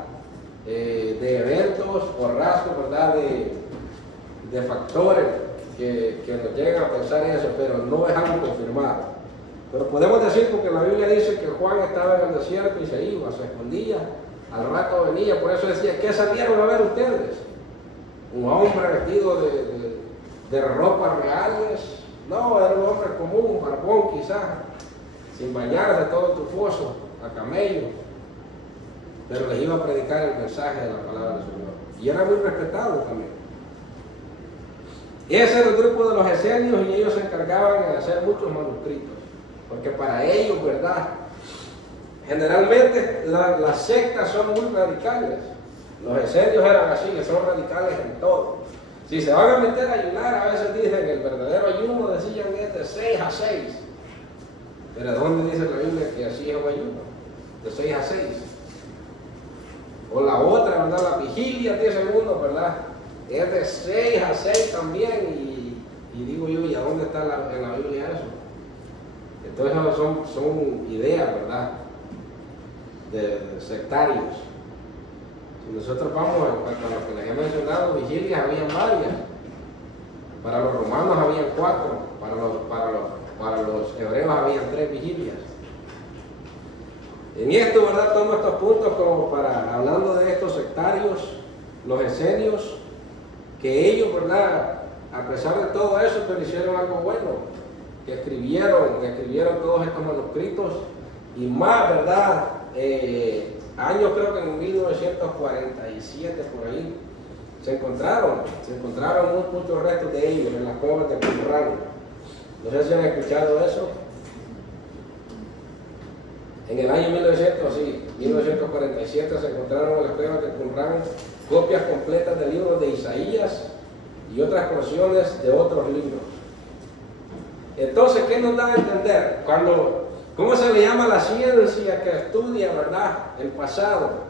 de eventos o rasgos, ¿verdad?, de factores que nos llegan a pensar eso, pero no es algo confirmado. Pero podemos decir, porque la Biblia dice que Juan estaba en el desierto y se iba, se escondía, al rato venía. Por eso decía, ¿qué salieron a ver ustedes? ¿Un hombre vestido de ropas reales? No, era un hombre común, un barbón quizás, sin bañarse, todo tufoso, a camello. Pero les iba a predicar el mensaje de la palabra del Señor. Y era muy respetado también. Ese era el grupo de los esenios y ellos se encargaban de hacer muchos manuscritos. Porque para ellos, ¿verdad?, generalmente las sectas son muy radicales. Los esenios eran así, que son radicales en todo. Si se van a meter a ayunar, a veces dicen el verdadero ayuno, decían, es de 6 a 6. Pero ¿dónde dice la Biblia que así es un ayuno? De 6 a 6. O la otra, ¿verdad?, la vigilia, 10 segundos, ¿verdad?, es de 6 a 6 también. Y digo yo, ¿y a dónde está en la Biblia eso? Entonces son ideas, ¿verdad?, de sectarios. Si nosotros vamos a lo que les he mencionado, vigilias habían varias. Para los romanos habían 4, para los hebreos habían 3 vigilias. En esto, ¿verdad?, tomo estos puntos como para, hablando de estos sectarios, los esenios, que ellos, ¿verdad?, a pesar de todo eso, pero hicieron algo bueno, que escribieron todos estos manuscritos, y más, ¿verdad?, años, creo que en 1947 por ahí, se encontraron muchos restos de ellos en las cuevas de Qumran. No sé si han escuchado eso. En el año 1947 se encontraron en las cuevas de Qumran copias completas del libro de Isaías y otras porciones de otros libros. Entonces, ¿qué nos da a entender? ¿Cómo se le llama la ciencia que estudia, verdad, el pasado?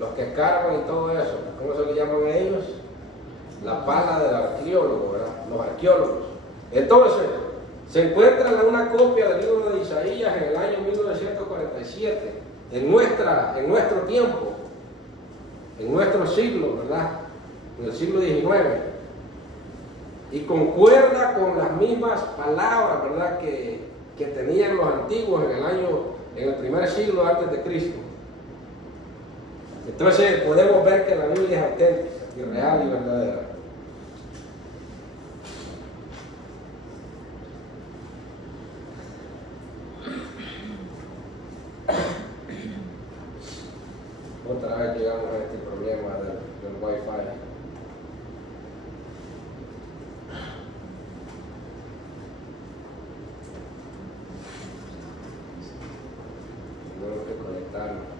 Los que escarban y todo eso, ¿cómo se le llaman a ellos? La pala del arqueólogo, ¿verdad? Los arqueólogos. Entonces, se encuentra una copia del libro de Isaías en el año 1947, en nuestro tiempo, en nuestro siglo, ¿verdad? En el siglo XIX. Y concuerda con las mismas palabras, ¿verdad?, que tenían los antiguos en el primer siglo antes de Cristo. Entonces podemos ver que la Biblia es auténtica y real y verdadera. Otra vez llegamos a este problema del Wi-Fi. Tenemos que conectarnos.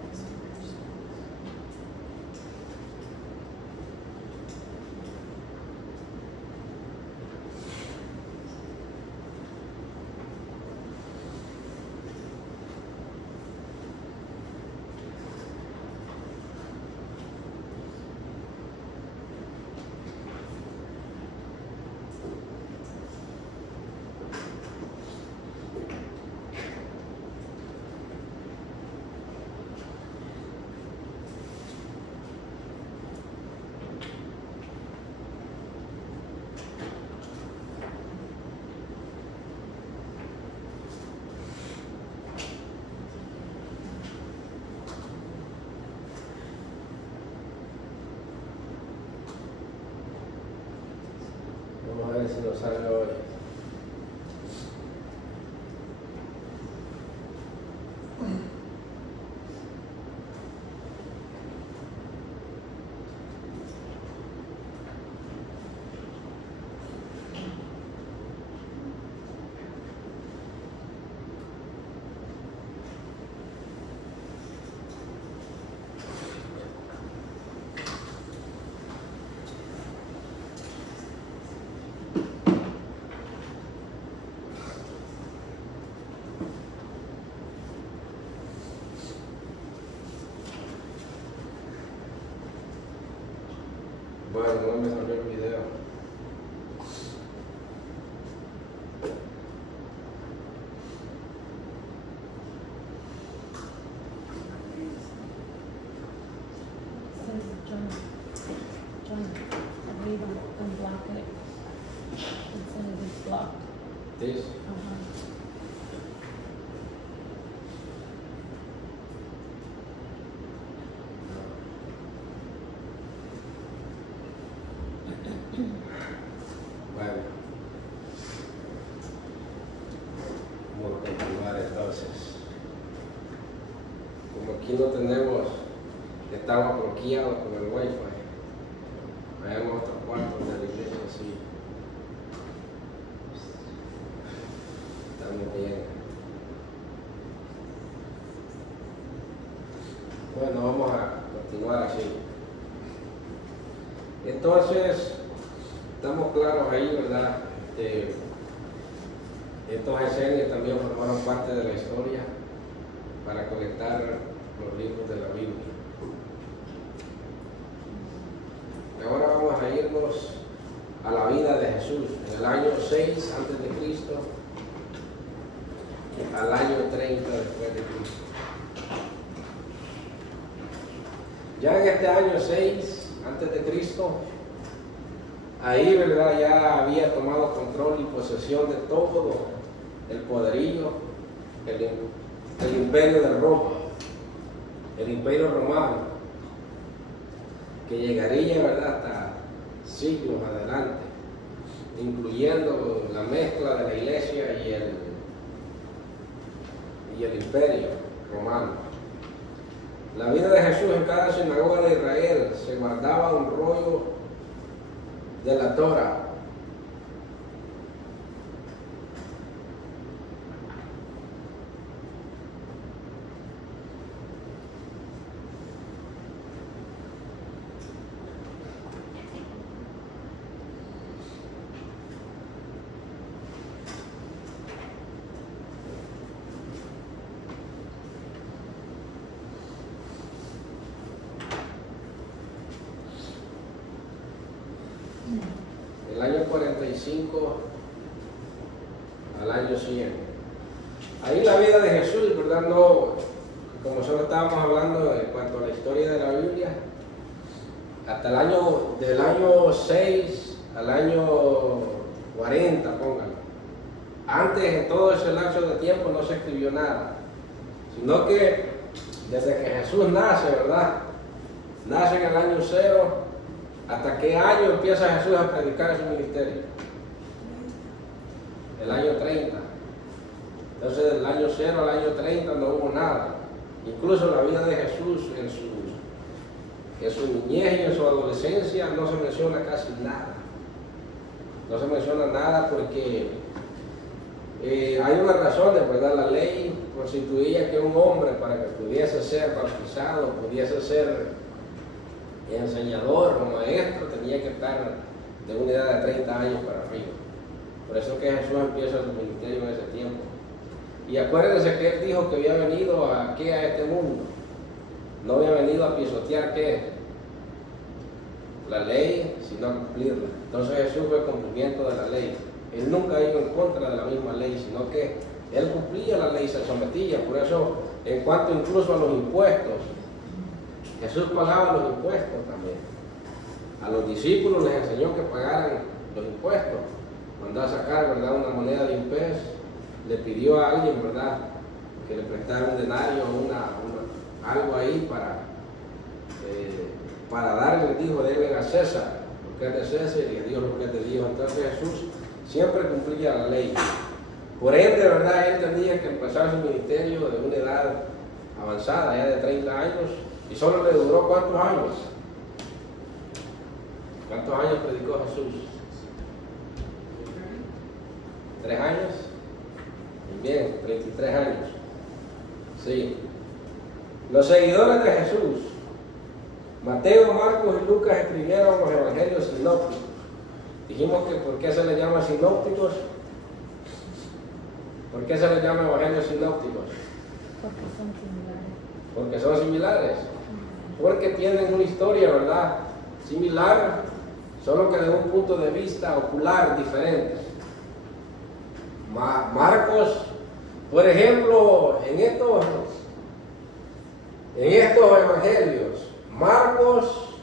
Vamos a ver si nos sale hoy. Bueno, no me salió el video. Says John, arriba, unblock it. It says it's blocked. ¿Sí? Bueno, vamos a continuar entonces. Como aquí no tenemos, estamos bloqueados con el Wi-Fi. Hay en otros cuartos de la iglesia, sí. Estamos bien. Bueno, vamos a continuar así. Entonces, estamos claros ahí, ¿verdad? Estos esenios también formaron parte de la historia para conectar los libros de la Biblia. Ahora vamos a irnos a la vida de Jesús, en el año 6 antes de Cristo al año 30 después de Cristo. Ya en este año 6 antes de Cristo, ahí, ¿verdad?, ya había tomado control y posesión de todo el poderío, el imperio de Roma, el imperio romano, que llegaría, ¿verdad?, hasta siglos adelante, incluyendo la mezcla de la iglesia y el imperio romano. La vida de Jesús en cada sinagoga de Israel se guardaba un rollo de la Torah. 95 al año 100. Ahí la vida de Jesús, ¿verdad? No, como solo estábamos hablando en cuanto a la historia de la Biblia, hasta del año 6 al año 40, pónganlo. Antes, en todo ese lapso de tiempo, no se escribió nada, sino que desde que Jesús nace, ¿verdad? Nace en el año 0, ¿hasta qué año empieza Jesús a predicar su ministerio? El año 30. Entonces, del año 0 al año 30 no hubo nada. Incluso la vida de Jesús en su niñez y en su adolescencia no se menciona casi nada. No se menciona nada porque hay unas razones, ¿verdad? La ley constituía que un hombre, para que pudiese ser bautizado, pudiese ser enseñador o maestro, tenía que estar de una edad de 30 años para arriba. Por eso que Jesús empieza su ministerio en ese tiempo. Y acuérdense que Él dijo que había venido a este mundo. No había venido a pisotear la ley, sino a cumplirla. Entonces Jesús fue el cumplimiento de la ley. Él nunca iba en contra de la misma ley, sino que Él cumplía la ley, se sometía. Por eso, en cuanto incluso a los impuestos, Jesús pagaba los impuestos también. A los discípulos les enseñó que pagaran los impuestos. Mandó a sacar, ¿verdad?, una moneda de un pez. Le pidió a alguien, ¿verdad?, que le prestara un denario o algo ahí para darle. Dijo, denle a César lo que es de César y a Dios lo que es de Dios. Entonces Jesús siempre cumplía la ley. Por ende, ¿verdad?, Él tenía que empezar su ministerio de una edad avanzada, ya de 30 años, y solo le duró ¿cuántos años? ¿Cuántos años predicó Jesús? 3 años. Bien, 33 años. Sí. Los seguidores de Jesús, Mateo, Marcos y Lucas, escribieron los evangelios sinópticos. Dijimos que ¿por qué se les llama sinópticos? ¿Por qué se les llama evangelios sinópticos? Porque son similares. Porque son similares. Porque tienen una historia, ¿verdad?, similar, solo que de un punto de vista ocular diferente. Marcos, por ejemplo, en estos evangelios, Marcos,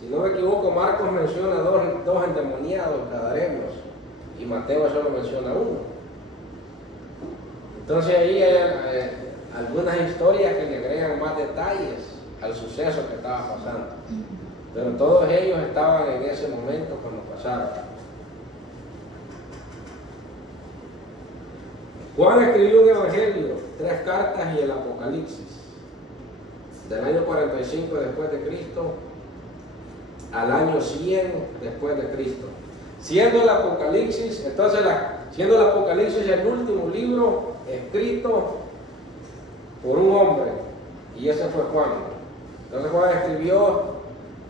si no me equivoco, Marcos menciona dos endemoniados gadarenos y Mateo solo menciona uno. Entonces ahí hay algunas historias que le agregan más detalles al suceso que estaba pasando. Pero todos ellos estaban en ese momento cuando pasaron. Juan escribió un evangelio, 3 cartas y el Apocalipsis, del año 45 después de Cristo al año 100 después de Cristo. Siendo el Apocalipsis, siendo el Apocalipsis el último libro escrito por un hombre, y ese fue Juan. Entonces Juan escribió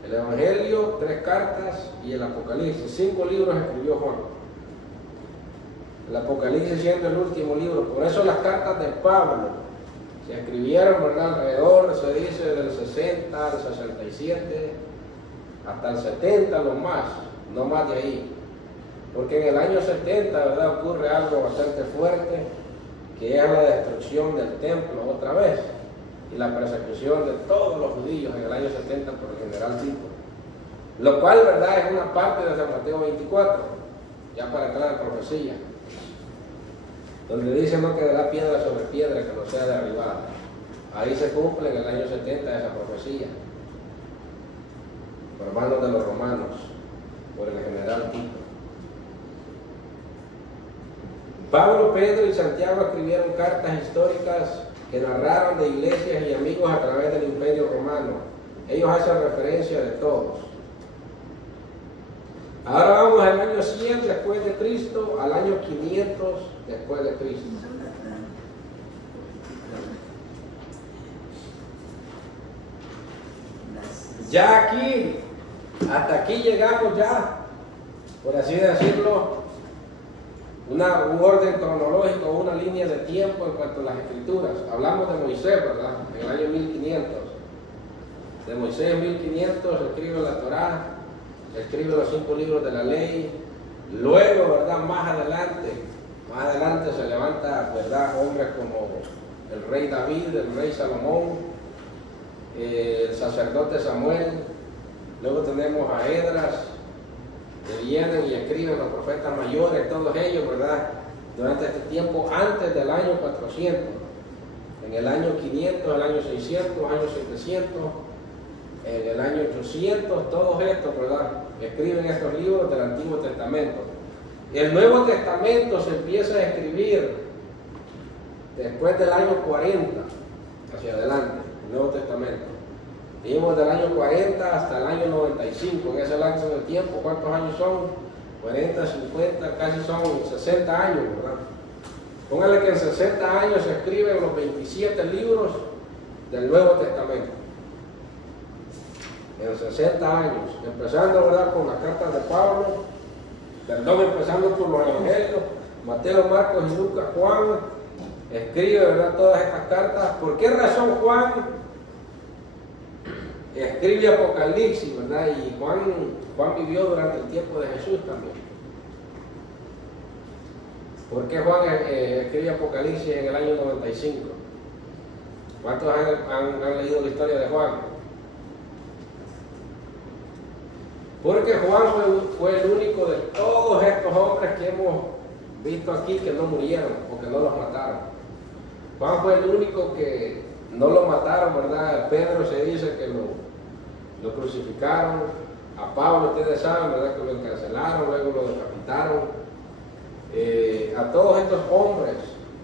el evangelio, 3 cartas y el Apocalipsis. 5 libros escribió Juan. El Apocalipsis siendo el último libro. Por eso las cartas de Pablo se escribieron, ¿verdad?, alrededor, se dice, del 60 al 67, hasta el 70 lo más, no más de ahí. Porque en el año 70, ¿verdad?, ocurre algo bastante fuerte, que es la destrucción del templo otra vez, y la persecución de todos los judíos en el año 70 por el general Tito. Lo cual, ¿verdad?, es una parte de San Mateo 24, ya para entrar en profecía, donde dice no quedará piedra sobre piedra que no sea derribada. Ahí se cumple en el año 70 esa profecía, por manos de los romanos, por el general Tito. Pablo, Pedro y Santiago escribieron cartas históricas que narraron de iglesias y amigos a través del Imperio Romano. Ellos hacen referencia de todos. Ahora vamos al año 100 después de Cristo, al año 500 después de Cristo. Ya aquí, hasta aquí llegamos ya, por así decirlo, un orden cronológico, una línea de tiempo en cuanto a las escrituras. Hablamos de Moisés, ¿verdad?, en el año 1500. De Moisés 1500 escribe la Torá, escribe los 5 libros de la ley, Luego, ¿verdad? Más adelante se levanta, ¿verdad? Hombres como el rey David, el rey Salomón, el sacerdote Samuel. Luego tenemos a Esdras, que vienen y escriben los profetas mayores, todos ellos, ¿verdad? Durante este tiempo, antes del año 400, en el año 500, el año 600, el año 700, en el año 800, todos estos, ¿verdad? Escriben estos libros del Antiguo Testamento. El Nuevo Testamento se empieza a escribir después del año 40, hacia adelante, el Nuevo Testamento. Vimos del año 40 hasta el año 95, en ese lapso de tiempo. ¿Cuántos años son? 40, 50, casi son 60 años, ¿verdad? Póngale que en 60 años se escriben los 27 libros del Nuevo Testamento. En 60 años, empezando, ¿verdad?, con las cartas de Pablo, empezando por los evangelios, Mateo, Marcos y Lucas. Juan escribe, ¿verdad?, todas estas cartas. ¿Por qué razón Juan escribe Apocalipsis, ¿verdad? Y Juan vivió durante el tiempo de Jesús también. ¿Por qué Juan escribe Apocalipsis en el año 95? ¿Cuántos han leído la historia de Juan? Porque Juan fue el único de todos estos hombres que hemos visto aquí que no murieron o que no los mataron. Juan fue el único que no lo mataron, ¿verdad? Pedro se dice que lo crucificaron. A Pablo, ustedes saben, ¿verdad?, que lo encarcelaron, luego lo decapitaron. A todos estos hombres,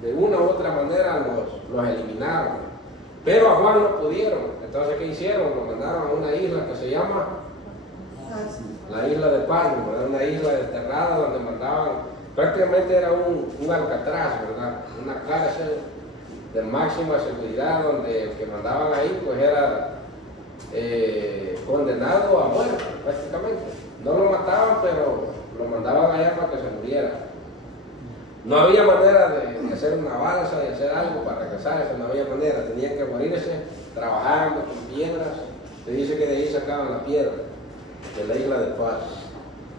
de una u otra manera, los eliminaron. Pero a Juan no pudieron. Entonces, ¿qué hicieron? Lo mandaron a una isla que se llama la isla de Patmos, ¿verdad? Una isla desterrada donde mandaban, prácticamente era un Alcatraz, ¿verdad? Una cárcel de máxima seguridad donde el que mandaban ahí pues era condenado a muerte prácticamente. No lo mataban, pero lo mandaban allá para que se muriera. No había manera de hacer una balsa, de hacer algo para regresarse, no había manera. Tenían que morirse trabajando con piedras. Se dice que de ahí sacaban la piedra de la isla de Patmos.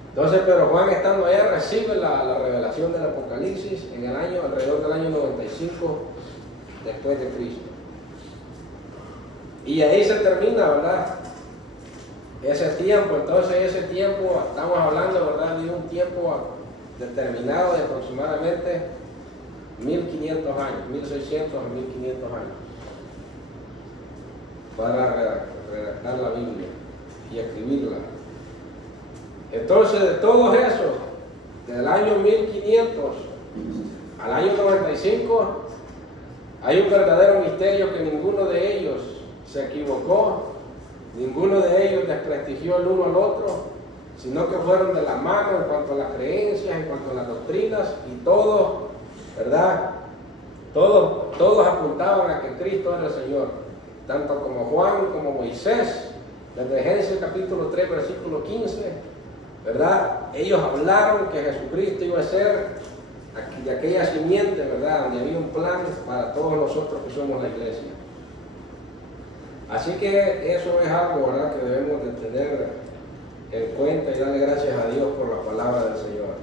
Entonces, pero Juan, estando allá, recibe la revelación del Apocalipsis en el año, alrededor del año 95 después de Cristo. Y ahí se termina, ¿verdad?, ese tiempo. Entonces, ese tiempo, estamos hablando, ¿verdad?, de un tiempo determinado de aproximadamente 1500 años, 1600 a 1500 años, para redactar la Biblia y escribirla. Entonces, de todos esos, del año 1500 al año 95, hay un verdadero misterio que ninguno de ellos se equivocó, ninguno de ellos desprestigió el uno al otro, sino que fueron de la mano en cuanto a las creencias, en cuanto a las doctrinas, y todos, ¿verdad?, todos apuntaban a que Cristo era el Señor, tanto como Juan como Moisés. Desde Génesis capítulo 3, versículo 15, ¿verdad?, ellos hablaron que Jesucristo iba a ser de aquella simiente, ¿verdad?, donde había un plan para todos nosotros que somos la iglesia. Así que eso es algo, ¿verdad?, que debemos de tener en cuenta y darle gracias a Dios por la palabra del Señor.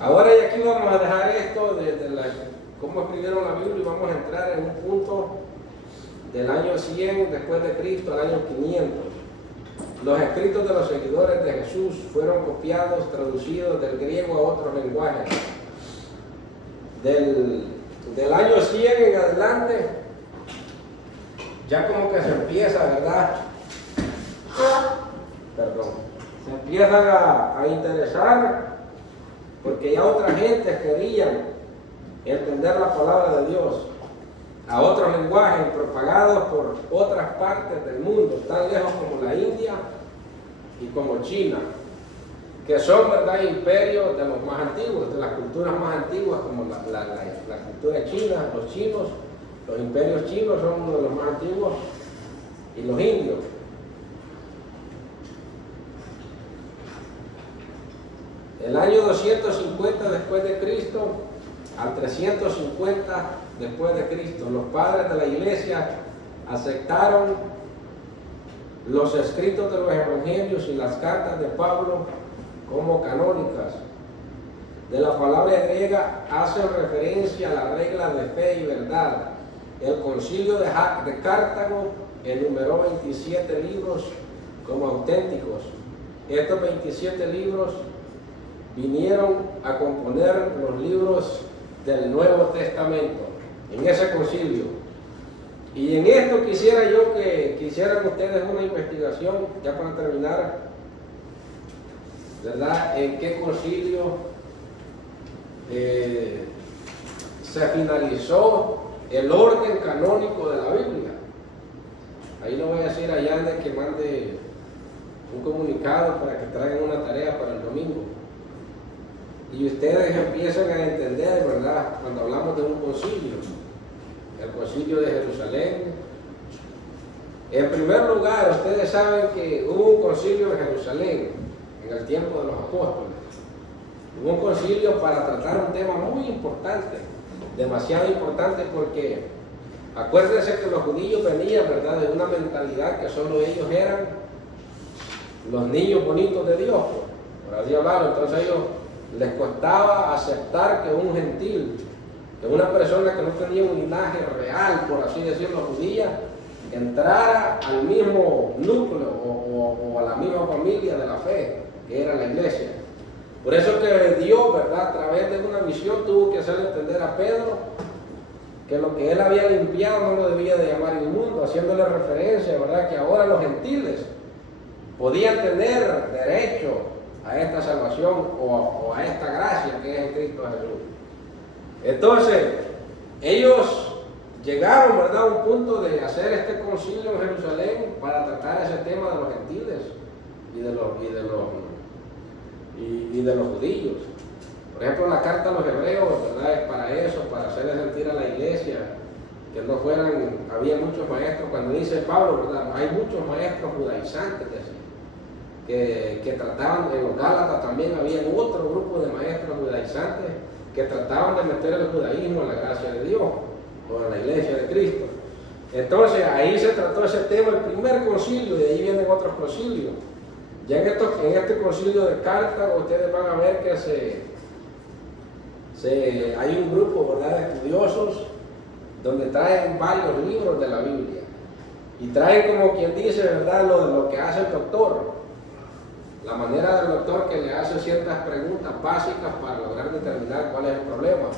Ahora, y aquí vamos a dejar esto de cómo escribieron la Biblia, y vamos a entrar en un punto del año 100 después de Cristo al año 500. Los escritos de los seguidores de Jesús fueron copiados, traducidos del griego a otros lenguajes. Del año 100 en adelante, ya como que se empieza, ¿verdad?, se empiezan a interesar, porque ya otra gente querían entender la palabra de Dios a otros lenguajes propagados por otras partes del mundo, tan lejos como la India y como China, que son, ¿verdad?, imperios de los más antiguos, de las culturas más antiguas, como la cultura china, los chinos. Los imperios chinos son uno de los más antiguos, y los indios. El año 250 después de Cristo al 350 después de Cristo, los padres de la iglesia aceptaron los escritos de los evangelios y las cartas de Pablo como canónicas. De la palabra griega hace referencia a la regla de fe y verdad. El concilio de Cartago enumeró 27 libros como auténticos. Estos 27 libros vinieron a componer los libros del Nuevo Testamento en ese concilio. Y en esto quisiera yo que hicieran ustedes una investigación, ya para terminar, ¿verdad? En qué concilio se finalizó el orden canónico de la Biblia. Ahí le voy a decir a Yane que mande un comunicado para que traigan una tarea para el domingo. Y ustedes empiezan a entender, ¿verdad? Cuando hablamos de un concilio, el concilio de Jerusalén. En primer lugar, ustedes saben que hubo un concilio de Jerusalén en el tiempo de los apóstoles. Hubo un concilio para tratar un tema muy importante, demasiado importante, porque acuérdense que los judíos venían, ¿verdad?, de una mentalidad que solo ellos eran los niños bonitos de Dios, por así hablarlo. Entonces a ellos les costaba aceptar que un gentil, que una persona que no tenía un linaje real, por así decirlo, judía, entrara al mismo núcleo o a la misma familia de la fe, que era la iglesia. Por eso que Dios, ¿verdad?, a través de una visión tuvo que hacerle entender a Pedro que lo que él había limpiado no lo debía de llamar inmundo, haciéndole referencia, ¿verdad?, que ahora los gentiles podían tener derecho a esta salvación o a esta gracia que es en Cristo Jesús. Entonces, ellos llegaron, ¿verdad?, a un punto de hacer este concilio en Jerusalén para tratar ese tema de los gentiles y de los judíos. Por ejemplo, la carta a los hebreos, ¿verdad?, es para eso, para hacerle sentir a la iglesia que no fueran, había muchos maestros, cuando dice Pablo, ¿verdad?, hay muchos maestros judaizantes, que trataban, en los Gálatas también había otro grupo de maestros judaizantes que trataban de meter el judaísmo en la gracia de Dios o en la iglesia de Cristo. Entonces ahí se trató ese tema, el primer concilio, y de ahí vienen otros concilios. Ya en este concilio de Cartago ustedes van a ver que hay un grupo, ¿verdad?, de estudiosos donde traen varios libros de la Biblia y traen, como quien dice, ¿verdad?, lo que hace el doctor. La manera del doctor que le hace ciertas preguntas básicas para lograr determinar cuál es el problema.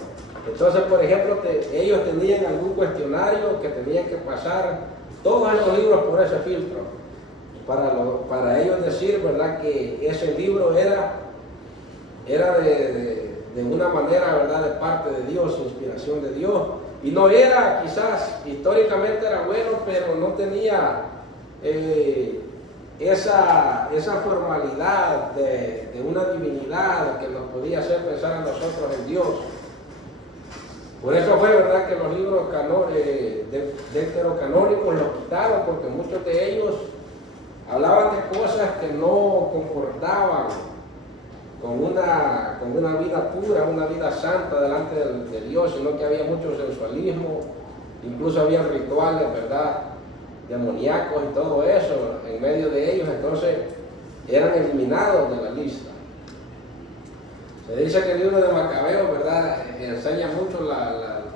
Entonces, por ejemplo, ellos tenían algún cuestionario que tenían que pasar todos esos libros por ese filtro, para ellos decir, ¿verdad?, que ese libro era de una manera, ¿verdad?, de parte de Dios, inspiración de Dios, y no era, quizás históricamente era bueno, pero no tenía esa formalidad de una divinidad que nos podía hacer pensar a nosotros en Dios. Por eso fue, ¿verdad?, que los libros deuterocanónicos los quitaron, porque muchos de ellos hablaban de cosas que no concordaban con una vida pura, una vida santa delante de Dios, sino que había mucho sensualismo, incluso había rituales, ¿verdad?, demoníacos y todo eso en medio de ellos. Entonces eran eliminados de la lista. Se dice que el libro de Macabeo, ¿verdad?, enseña mucho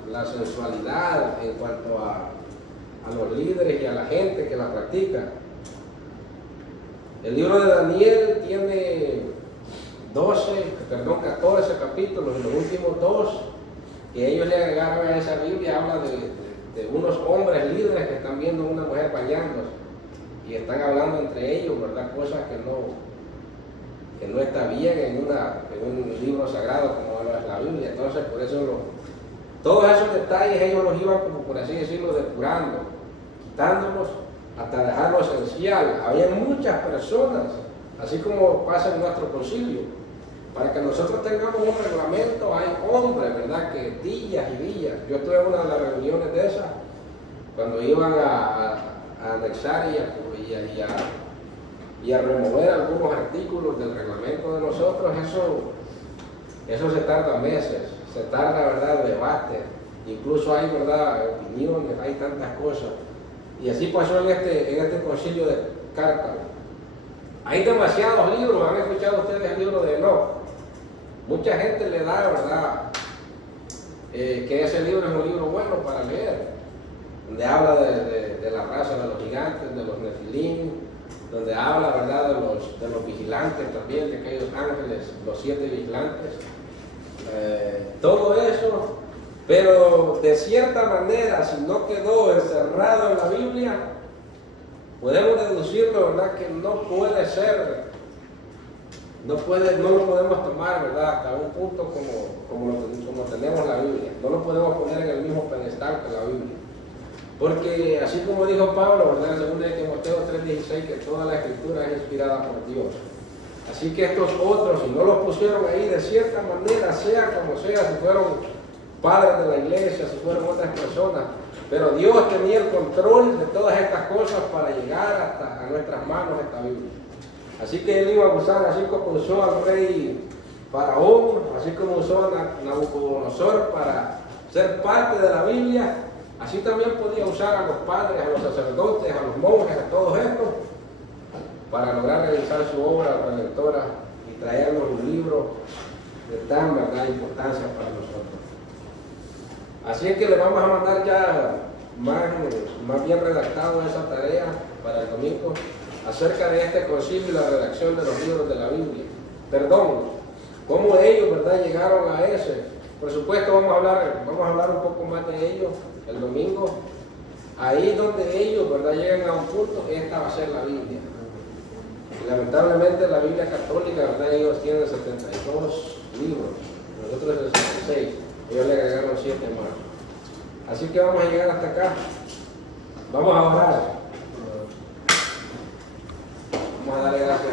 la sensualidad en cuanto a los líderes y a la gente que la practica. El libro de Daniel tiene 14 capítulos, y los últimos 2 que ellos le agregaron a esa Biblia habla de unos hombres líderes que están viendo a una mujer bañándose y están hablando entre ellos, ¿verdad?, cosas que no está bien en un libro sagrado como es la Biblia. Entonces, por eso todos esos detalles ellos los iban, como por así decirlo, depurando, quitándolos hasta dejar lo esencial. Había muchas personas, así como pasa en nuestro concilio. Para que nosotros tengamos un reglamento, hay hombres, ¿verdad?, que días y días. Yo estuve en una de las reuniones de esas, cuando iban a anexar y a remover algunos artículos del reglamento de nosotros. Eso se tarda meses, se tarda, ¿verdad?, debate. Incluso hay, ¿verdad?, opiniones, hay tantas cosas. Y así pasó en este concilio de Cartago. Hay demasiados libros, han escuchado ustedes el libro de Enoch. Mucha gente le da, ¿verdad?, que ese libro es un libro bueno para leer, donde habla de la raza de los gigantes, de los nefilim, donde habla, ¿verdad?, de los vigilantes también, de aquellos ángeles, los 7 vigilantes, todo eso, pero de cierta manera, si no quedó encerrado en la Biblia, podemos deducirlo, ¿verdad?, que no puede ser, no lo podemos tomar, ¿verdad?, hasta un punto como tenemos la Biblia. No lo podemos poner en el mismo pedestal que la Biblia. Porque así como dijo Pablo, ¿verdad?, según de Timoteo 3:16, que toda la escritura es inspirada por Dios. Así que estos otros, si no los pusieron ahí de cierta manera, sea como sea, si fueron padres de la iglesia, si fueron otras personas, pero Dios tenía el control de todas estas cosas para llegar hasta a nuestras manos esta Biblia. Así que él iba a usar, así como usó al rey Faraón, así como usó a Nabucodonosor para ser parte de la Biblia, así también podía usar a los padres, a los sacerdotes, a los monjes, a todos estos, para lograr realizar su obra redentora y traernos un libro de tan verdad importancia para nosotros. Así es que le vamos a mandar ya más bien redactado esa tarea para el domingo acerca de este concilio y la redacción de los libros de la Biblia. Perdón, cómo ellos, ¿verdad?, llegaron a ese. Por supuesto vamos a hablar un poco más de ellos el domingo. Ahí donde ellos, ¿verdad?, llegan a un punto, esta va a ser la Biblia. Y lamentablemente la Biblia católica, ¿verdad?, ellos tienen 72 libros, nosotros 66, ellos le agregaron 7 más. Así que vamos a llegar hasta acá. Vamos a orar. Vamos a darle gracias.